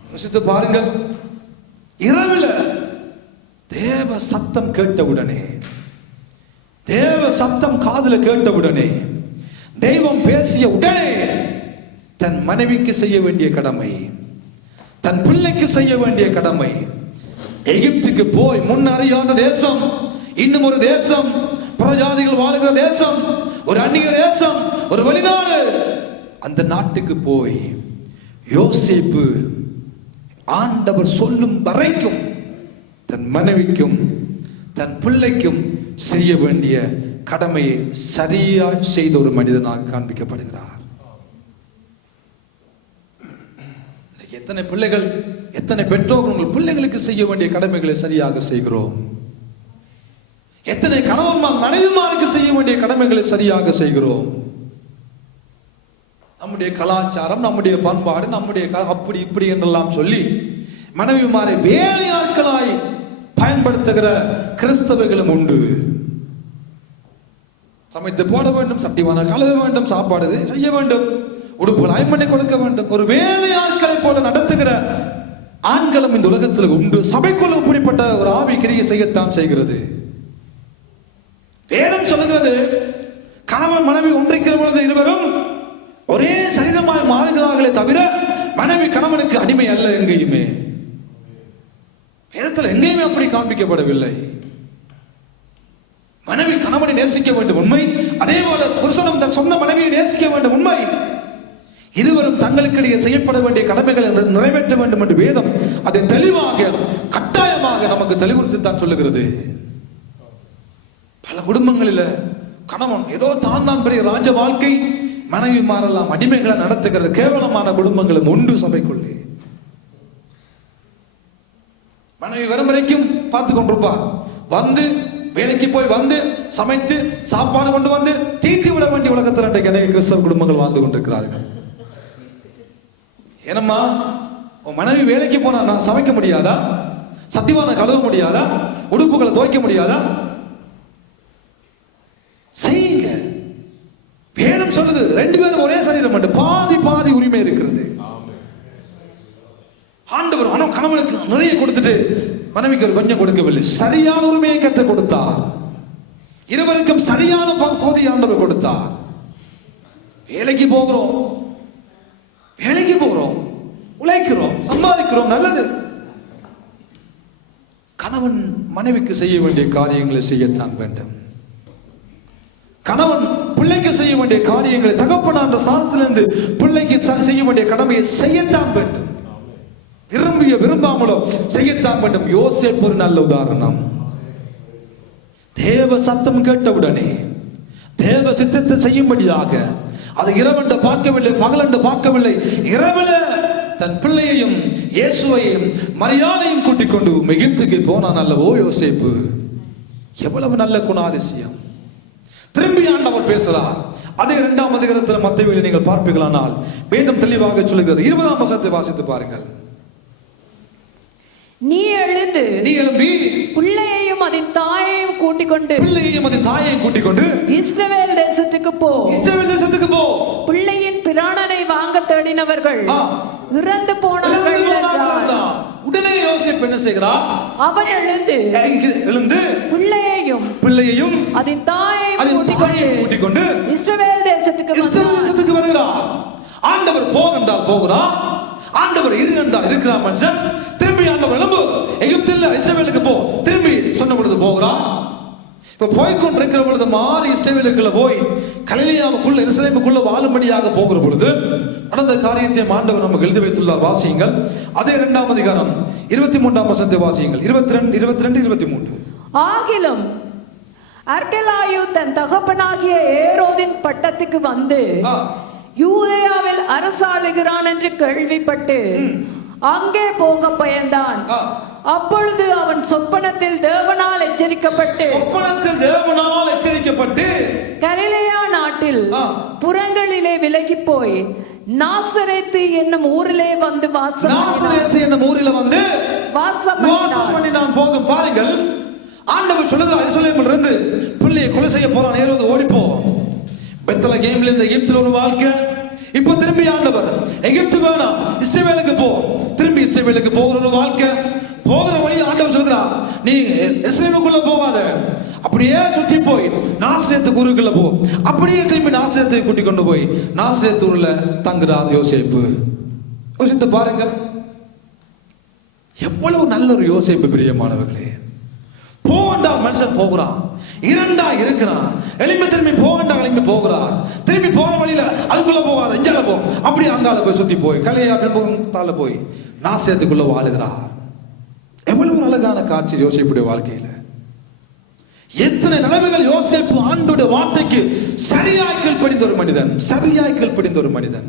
யோசித்து பாருங்கள், இரவில் தேவ சத்தம் கேட்டவுடனே, தேவ சத்தம் காதுல கேட்டவுடனே, தெய்வம் பேசிய உடனே தன் மனைவிக்கு செய்ய வேண்டிய கடமை, தன் பிள்ளைக்கு செய்ய வேண்டிய கடமை, எகிப்துக்கு போய், முன் அறியாத தேசம், இன்னும் ஒரு தேசம், புறஜாதிகள் வாழ்கிற தேசம், ஒரு அந்நிய தேசம், ஒரு வெளிநாடு, அந்த நாட்டுக்கு போய் யோசேப்பு ஆண்டவர் சொல்லும் வரைக்கும் தன் மனைவிக்கும் தன் பிள்ளைக்கும் செய்ய வேண்டிய கடமையை சரியா செய்த ஒரு மனிதனாக காண்பிக்கப்படுகிறார். எத்தனை பிள்ளைகள், எத்தனை பெற்றோர்கள் உங்கள் பிள்ளைகளுக்கு செய்ய வேண்டிய கடமைகளை சரியாக செய்கிறோம்? எத்தனை கணவன்மார் மனைவிமாருக்கு செய்ய வேண்டிய கடமைகளை சரியாக செய்கிறோம்? நம்முடைய கலாச்சாரம், நம்முடைய பண்பாடு, நம்முடைய அப்படி இப்படி என்றெல்லாம் சொல்லி மனைவிமாரை வேலையாட்களாய் பயன்படுத்துகிற கிறிஸ்தவர்களும் உண்டு. சமைத்து போட வேண்டும், சட்டிவான கழுவ வேண்டும், சாப்பாடு செய்ய வேண்டும், உடுப்புகள் அயமனை கொடுக்க வேண்டும், ஒரு வேலையாட்களை போல நடத்துகிற ஆண்களும் இந்த உலகத்தில் உண்டு. சபைக்குள்ள இப்படிப்பட்ட ஒரு ஆவி கிரியை செய்யத்தான் செய்கிறது. வேதம் சொல்லுகிறது, கணவன் மனைவி ஒன்றைக்கிற பொழுது இருவரும் ஒரே சரீரமாய் மாறுகிறார்களே தவிர மனைவி கணவனுக்கு அடிமை அல்ல. எங்கேயுமே வேதத்தில் எங்கேயுமே அப்படி காண்பிக்கப்படவில்லை. மனைவி கணவனை நேசிக்க வேண்டும் உண்மை, அதே போல புருஷனும் தன் சொந்த மனைவியை நேசிக்க வேண்டும் உண்மை. இருவரும் தங்களுக்கிடையே செய்யப்பட வேண்டிய கடமைகளை நிறைவேற்ற வேண்டும் என்று வேதம் அதை தெளிவாக கட்டாயமாக நமக்கு தெளிவுறுத்தித்தான் சொல்லுகிறது. பல குடும்பங்களில் கணவன் ஏதோ தான் பெரிய ராஜ வாழ்க்கை, மனைவி மாறலாம் அடிமைகளை நடத்துகிற கேவலமான குடும்பங்களும் உண்டு சபைக்குள்ளே. மனைவி வரும் வரைக்கும் பார்த்து கொண்டிருப்பார், வந்து வேலைக்கு போய் வந்து சமைத்து சாப்பாடு கொண்டு வந்து தீர்த்து விட வேண்டிய உலகத்தில் அன்றைக்கு அநேக கிறிஸ்தவ குடும்பங்கள் வாழ்ந்து கொண்டிருக்கிறார்கள். ஏனம்மா, உன் மனைவி வேலைக்கு போனா நான் சமைக்க முடியாதா? சத்திவான கழுவ முடியாதா? உடுப்புகளை துவைக்க முடியாதா? செய்யுங்க. வேதம் சொல்லுது 2 பேரும் ஒரே சரீரம் என்று, பாதி பாதி உரிமை இருக்கிறது. ஆண்டவர் ஆனா கணவனுக்கு நிறைய கொடுத்துட்டு மனைவிக்கு கொஞ்சம் கொடுக்கவில்லை. சரியான உரிமையை கற்றுக் கொடுத்தார். இருவருக்கும் சரியான போதிய ஆண்டவர் கொடுத்தார். வேலைக்கு போகிறோம், உழைக்கிறோம், சம்பாதிக்கிறோம், நல்லது. கணவன் மனைவிக்கு செய்ய வேண்டிய காரியங்களை செய்யத்தான் வேண்டும். கணவன் பிள்ளைக்கு செய்ய வேண்டிய காரியங்களை, தகப்பனான்ற ஸ்தானத்திலிருந்து பிள்ளைக்கு செய்ய வேண்டிய கடமையை செய்யத்தான் வேண்டும். விரும்பாமலோ செய்யத்தான் வேண்டும். யோசேப்பு ஒரு நல்ல உதாரணம். தேவ சத்தம் கேட்டவுடனே தேவ சித்தத்தை செய்யும்படியாக, அது இரவென்று பார்க்கவில்லை, பகலென்று பார்க்கவில்லை, இரவில் தன் பிள்ளையையும் இயேசுவையும் மரியாதையும் கூட்டிக் கொண்டு எகிப்துக்கு போனான் அல்லவோ யோசேப்பு. எவ்வளவு நல்ல குணாதிசயம். திரும்பி ஆண்டவர் பேசுகிறார். அதே 2ஆம் அதிகாரத்தில் மத்தேயுவில் நீங்கள் பார்ப்பீர்களானால் வேதம் தெளிவாக சொல்லுகிறது. 20ஆம் வசனத்தை வாசித்து பாருங்கள். நீ எழும்பி பிள்ளையையும் அதன் தாயையும் கூட்டிக் கொண்டு இஸ்ரவேல் தேசத்துக்கு போ. பிள்ளையின் பிராணனை வாங்க தேடினவர்கள் இறந்து போனார்கள் என்றார். உடனே யோசேப்பு என்ன செய்கிறார்? அவன் எழுந்து பிள்ளையையும் அதன் தாயையும் கூட்டிக் கொண்டு இஸ்ரவேல் தேசத்துக்கு வருகிறார். ஆண்டவர் போகின்றார், போகிறார். ஆண்டவர் இருந்தால் இருக்கிறார் மனுஷன். திரும்பி ஆண்டவர் எழும்பு, எகிப்தில் இஸ்ரவேலுக்கு போ. திரும்பி சொன்ன பொழுது போகிறான். இப்ப போய்கொண்டிருக்கிற பொழுது மாறி இஸ்ரவேலுக்குள்ள போய் கலிலேயாவுக்குள்ள எருசலேமுக்குள்ள வாழும்படியாக போகிற பொழுது நடந்த காரியத்தை ஆண்டவர் நமக்கு எழுதி வைத்துள்ளார். வாசியுங்கள். அதே 2ஆம் அதிகாரம் 23ஆம் வசனத்தை வாசியுங்கள். 22, 23. ஆகிலும் அர்கெலாயு தன் தகப்பனாகிய ஏரோதின் பட்டத்துக்கு வந்து யூதேயாவில் அரசாளுகிறான் என்று கேள்விப்பட்டு அங்கே போக பயந்தான். அப்பொழுது அவன் சொப்பனத்தில் தேவனால் எச்சரிக்கப்பட்டு கலிலேயா நாட்டில் புறங்களிலே விலகி போய் நாசரேத்து என்னும் ஊரிலே வந்து வாசம் பண்ணினான். போகும். பாருங்கள், ஆண்டவர் சொல்லுகிறார், எருசலேமில் இருந்து பிள்ளையை கொலை செய்ய போறான் ஏரோது, ஓடிப்போ. பெத்லகேமில் இந்த எகிப்தில் ஒரு வாழ்க்கை. இப்போ திரும்பி ஆண்டவர் எகிப்து வேணாம், இஸ்ரவேலுக்கு போ. திரும்பி இஸ்ரவேலுக்கு போகிற ஒரு வாழ்க்கை. போகிற வழி ஆண்டவர் சொல்கிறார், நீ இஸ்ரவேலுக்குள்ள போகாத, அப்படியே சுற்றி போய் நாசரேத்து ஊருக்குள்ள போ. அப்படியே திரும்பி நாசரேத்தை கூட்டிக் கொண்டு போய் நாசரேத்து ஊர்ல தங்குறார் யோசேப்பு. யோசித்து பாருங்கள், எவ்வளவு நல்ல ஒரு யோசேப்பு. பிரியமானவர்களே, போண்டா மனுஷன் போகிறான், இரண்டா இருக்கிறான், திரும்பி எழும்பி போகிறார். திரும்பி போற வழியில அதுக்குள்ள போகாத, இஞ்சால போ. அப்படி அங்கால போய் சுத்தி போய் கலிலேயாவுக்குள்ள போய் நாசரேத்துக்குள்ள வாழுகிறார். எவ்வளவு ஒரு அழகான காட்சி யோசேப்புடைய வாழ்க்கையில. எத்தனை தலைமைகள் யோசேப்பு ஆண்டோட வார்த்தைக்கு சரியாய் கீழ்ப்படிந்த ஒரு மனிதன்.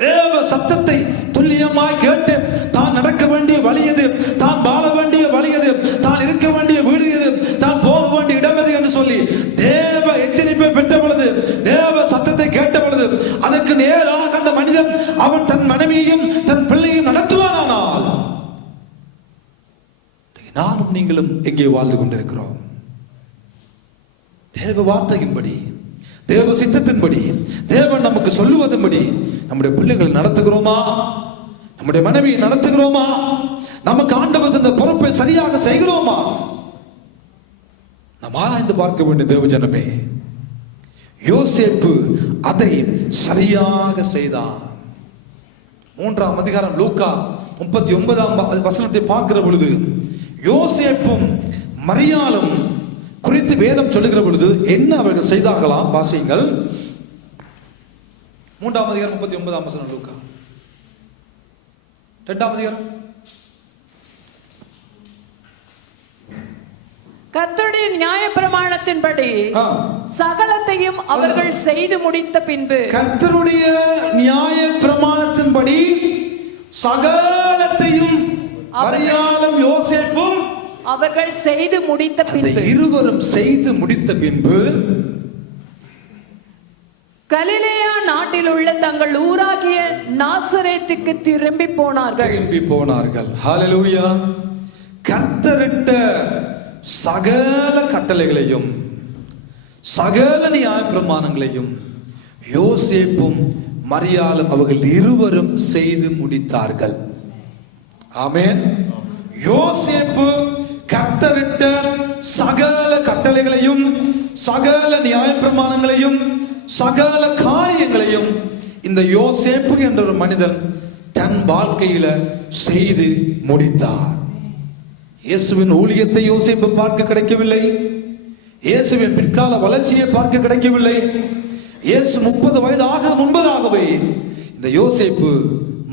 தேவ சத்தத்தை துல்லியமாய் கேட்டு தான் நடக்க வேண்டிய வழி எது, தான் வாழ வேண்டிய வழி எது, தான் இருக்க வேண்டிய வீடு எது, தான் போக வேண்டிய இடம் எது என்று சொல்லி தேவ எச்சரிப்பை பெற்ற பொழுது, தேவ சத்தத்தை கேட்ட பொழுது அதற்கு நேராக அந்த மனிதன் அவன் தன் மனைவியையும் தன் பிள்ளையும் நடத்துவானால் நானும் நீங்களும் எங்கே வாழ்ந்து கொண்டிருக்கிறோம்? தேவ வார்த்தையின்படி, தேவ சித்தத்தின்படி, தேவன் நமக்கு சொல்லுவதன்படி நம்முடைய பிள்ளைகளை நடத்துகிறோமா? நம்முடைய மனைவியை நடத்துகிறோமா? நமக்கு ஆண்டவர் இந்த பொறுப்பை சரியாக செய்கிறோமா? நாம் ஆராய்ந்து பார்க்க வேண்டிய தேவ ஜனமே. யோசேப்பு அதை சரியாக செய்தான். 3ஆம் அதிகாரம் லூக்கா 39ஆம் வசனத்தை பார்க்கிற பொழுது யோசேப்பும் மரியாளும் குறித்து வேதம் சொல்லுகிற பொழுது என்ன அவர்கள் செய்தார்களாம்? வாசியுங்கள். 3ஆம் அதிகாரம் 39ஆம் வசனம் லூக்கா. 2ஆம் அதிகாரம். கர்த்தருடைய நியாயப்பிரமாணத்தின்படி சகலத்தையும் அவர்கள் செய்து முடித்த பின்பு, கர்த்தருடைய நியாயப்பிரமாணத்தின்படி சகலத்தையும் மரியாளும் யோசேப்பும் அவர்கள் செய்து முடித்த பின்பு, இருவரும் செய்து முடித்த பின்பு கலிலேயா நாட்டில் உள்ள தங்கள் ஊராகிய நாசரேத்துக்கு திரும்பி போனார்கள். ஹல்லேலூயா. கர்த்தரிட்ட சகல கட்டளைகளையும் சகல நியாய பிரமாணங்களையும் யோசேப்பும் மரியாளும் அவர்கள் இருவரும் செய்து முடித்தார்கள். ஆமென். யோசேப்பு கர்த்தரிட்ட சகல கட்டளைகளையும் சகல நியாய பிரமாணங்களையும் சகல காரியங்களையும் இந்த யோசேப்பு என்ற ஒரு மனிதன் தன் வாழ்க்கையில செய்து முடித்தார். இயேசுவின் ஊழியத்தை யோசேப்பு பார்க்க கிடைக்கவில்லை. இயேசுவின் பிற்கால வளர்ச்சியை பார்க்க கிடைக்கவில்லை. இயேசு 30 வயது ஆக முன்பதாகவே இந்த யோசேப்பு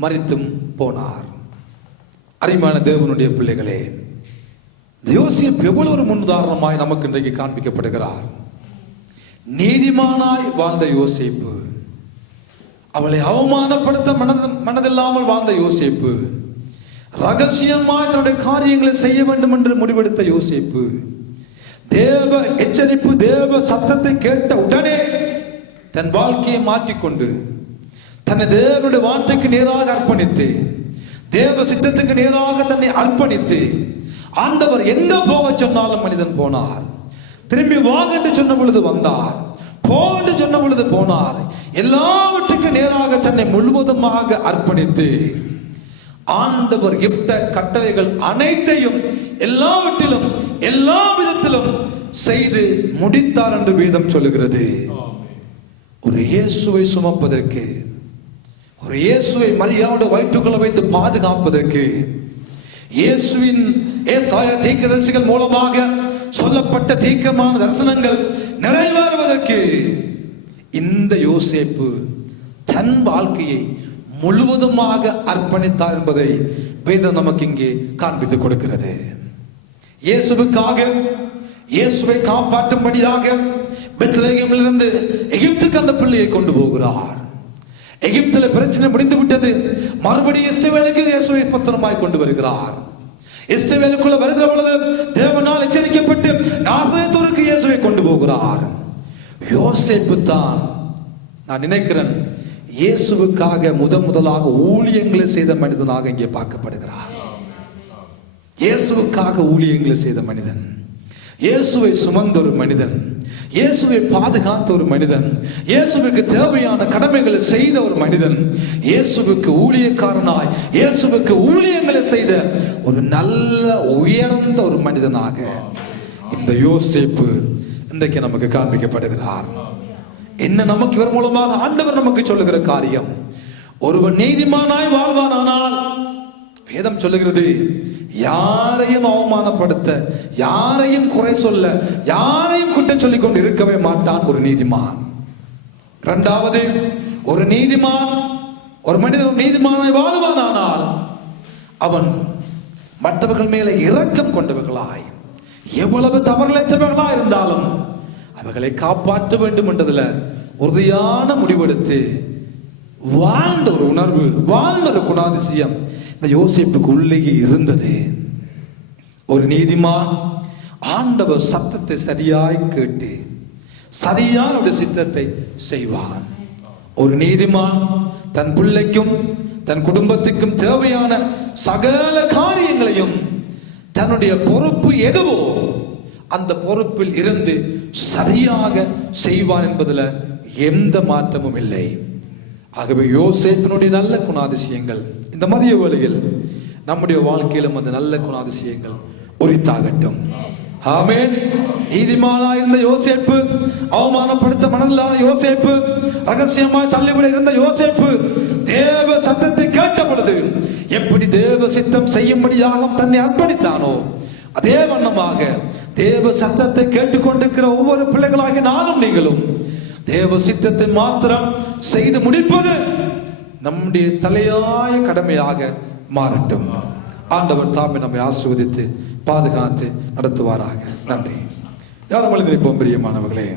மரித்தும் போனார். அருமையான தேவனுடைய பிள்ளைகளே, இந்த யோசேப்பு எவ்வளவு ஒரு முன்னுதாரணமாய் நமக்கு இன்றைக்கு காண்பிக்கப்படுகிறார். நீதிமானாய் வாழ்ந்த யோசேப்பு, அவளை அவமானப்படுத்த மனதில்லாமல் வாழ்ந்த யோசேப்பு, ரகசியமாய் தன்னுடைய காரியங்களை செய்ய வேண்டும் என்று முடிவெடுத்த யோசேப்பு, தேவ எச்சரிப்பு தேவ சத்தத்தை கேட்ட உடனே தன் வாழ்க்கையை மாற்றிக்கொண்டு தன்னை தேவனுடைய வார்த்தைக்கு நேராக அர்ப்பணித்து தேவ சித்தத்துக்கு நேராக தன்னை அர்ப்பணித்து ஆண்டவர் எங்க போக சொன்னாலும் மனிதன் போனார். திரும்பி வாங்க என்று சொன்ன பொழுது வந்தார், போ என்று சொன்ன பொழுது போனார். எல்லாவற்றுக்கும் நேராக தன்னை முழுவதுமாக அர்ப்பணித்து ஆண்டவர் இட்ட கட்டளைகள் அனைத்தையும் எல்லாவற்றிலும் எல்லா விதத்திலும் செய்து முடித்தார் என்று வேதம் சொல்லுகிறது. ஒரு இயேசுவை சுமப்பதற்கு, ஒரு இயேசுவை மரியாதை வயிற்றுக்குள்ள வைத்து பாதுகாப்பதற்கு, இயேசுவின் ஏசாயா தீர்க்கதரிசிகள் மூலமாக சொல்லப்பட்ட தீர்க்கமான தரிசனங்கள் நிறைவேறுவதற்கு இந்த யோசேப்பு தன் வாழ்க்கையை முழுவதுமாக அர்ப்பணித்தார் என்பதை வேதம் நமக்கு இங்கே காண்பித்துக் கொடுக்கிறது. இயேசுவுக்காக, இயேசுவை காப்பாற்றும்படியாக பெத்லகேமிலிருந்து எகிப்துக்கு அந்த பிள்ளையை கொண்டு போகிறார். எகிப்தில் பிரச்சனை முடிந்து விட்டது. மறுபடியும் இஸ்ரவேலுக்கு இயேசுவை பத்திரமாய் கொண்டு வருகிறார். இஸ்ரவேலுக்குள்ள வருகிற பொழுது தேவனால் எச்சரிக்கப்பட்டு நாசரேத்தூருக்கு இயேசுவை கொண்டு போகிறார். யோசேப்பு தான் நான் நினைக்கிறேன் இயேசுவுக்காக முதலாக ஊழியங்களை செய்த மனிதனாக இங்கே பார்க்கப்படுகிறார். இயேசுவுக்காக ஊழியங்களை செய்த மனிதன், இயேசுவை சுமந்த ஒரு மனிதன், இயேசுவை பாதுகாத்த ஒரு மனிதன், இயேசுவுக்கு தேவையான கடமைகளை செய்த ஒரு மனிதன், இயேசுவுக்கு ஊழியக்காரனாய் இயேசுவுக்கு ஊழியங்களை செய்த ஒரு நல்ல உயர்ந்த ஒரு மனிதனாக இந்த யோசேப்பு இன்றைக்கு நமக்கு காண்பிக்கப்படுகிறார். என்ன நமக்கு இவர் மூலமாக ஆண்டவர் நமக்கு சொல்லுகிற காரியம், ஒருவன் நீதிமானாய் வாழ்வானானால் வேதம் சொல்லுகிறது யாரையும் அவமானப்படுத்த, யாரையும் குறை சொல்ல, யாரையும் குற்றம் சொல்லிக் கொண்டு இருக்கவே மாட்டான் ஒரு நீதிமான். இரண்டாவது, ஒரு நீதிமான், ஒரு மனிதன் நீதிமானாய் வாழ்வானானால் அவன் மற்றவர்கள் மேல இரக்கம் கொண்டவர்களாய், எவ்வளவு தவறிழைத்தவர்களாய் இருந்தாலும் அவர்களை காப்பாற்ற வேண்டும் என்றதுல உறுதியான முடிவெடுத்து வாழ்ந்த ஒரு உணர்வு, வாழ்ந்த ஒரு குணாதிசயம் இந்த யோசேப்புக்கு உள்ளே இருந்தது. ஒரு நீதிமான் ஆண்டவர் சத்தத்தை சரியாய் கேட்டு சரியான சித்தத்தை செய்வான். ஒரு நீதிமான் தன் பிள்ளைக்கும் தன் குடும்பத்துக்கும் தேவையான சகல காரியங்களையும் தன்னுடைய பொறுப்பு எதுவோ அந்த பொறுப்பில் இருந்து சரியாக செய்வான் என்பதுல எந்த மாற்றமும் இல்லை. ஆகவே யோசேப்பினுடைய நல்ல குணாதிசயங்கள் இந்த மதிய வேளையில் நம்முடைய வாழ்க்கையிலும் அந்த நல்ல குணாதிசயங்கள் உரித்தாகட்டும். ஆமென். நீதிமானா இருந்த யோசேப்பு, அவமானப்படுத்த மனதில்லாத யோசேப்பு, ரகசியமாய் தள்ளிவிட இருந்த யோசேப்பு தேவ சத்தத்தை கேட்ட பொழுது எப்படி தேவ சித்தம் செய்யும்படியாக தன்னை அர்ப்பணித்தானோ அதே வண்ணமாக தேவ சத்தத்தை கேட்டுக்கொண்டிருக்கிற ஒவ்வொரு பிள்ளைகளாக நானும் நீங்களும் தேவ சித்தத்தை மாத்திரம் செய்து முடிப்பது நம்முடைய தலையாய கடமையாக மாறட்டும். ஆண்டவர் தாமே நம்மை ஆசீர்வதித்து பாதுகாத்து நடத்துவாராக. நன்றி. யாரும் எழுந்திருப்போம் பிரியமானவர்களே.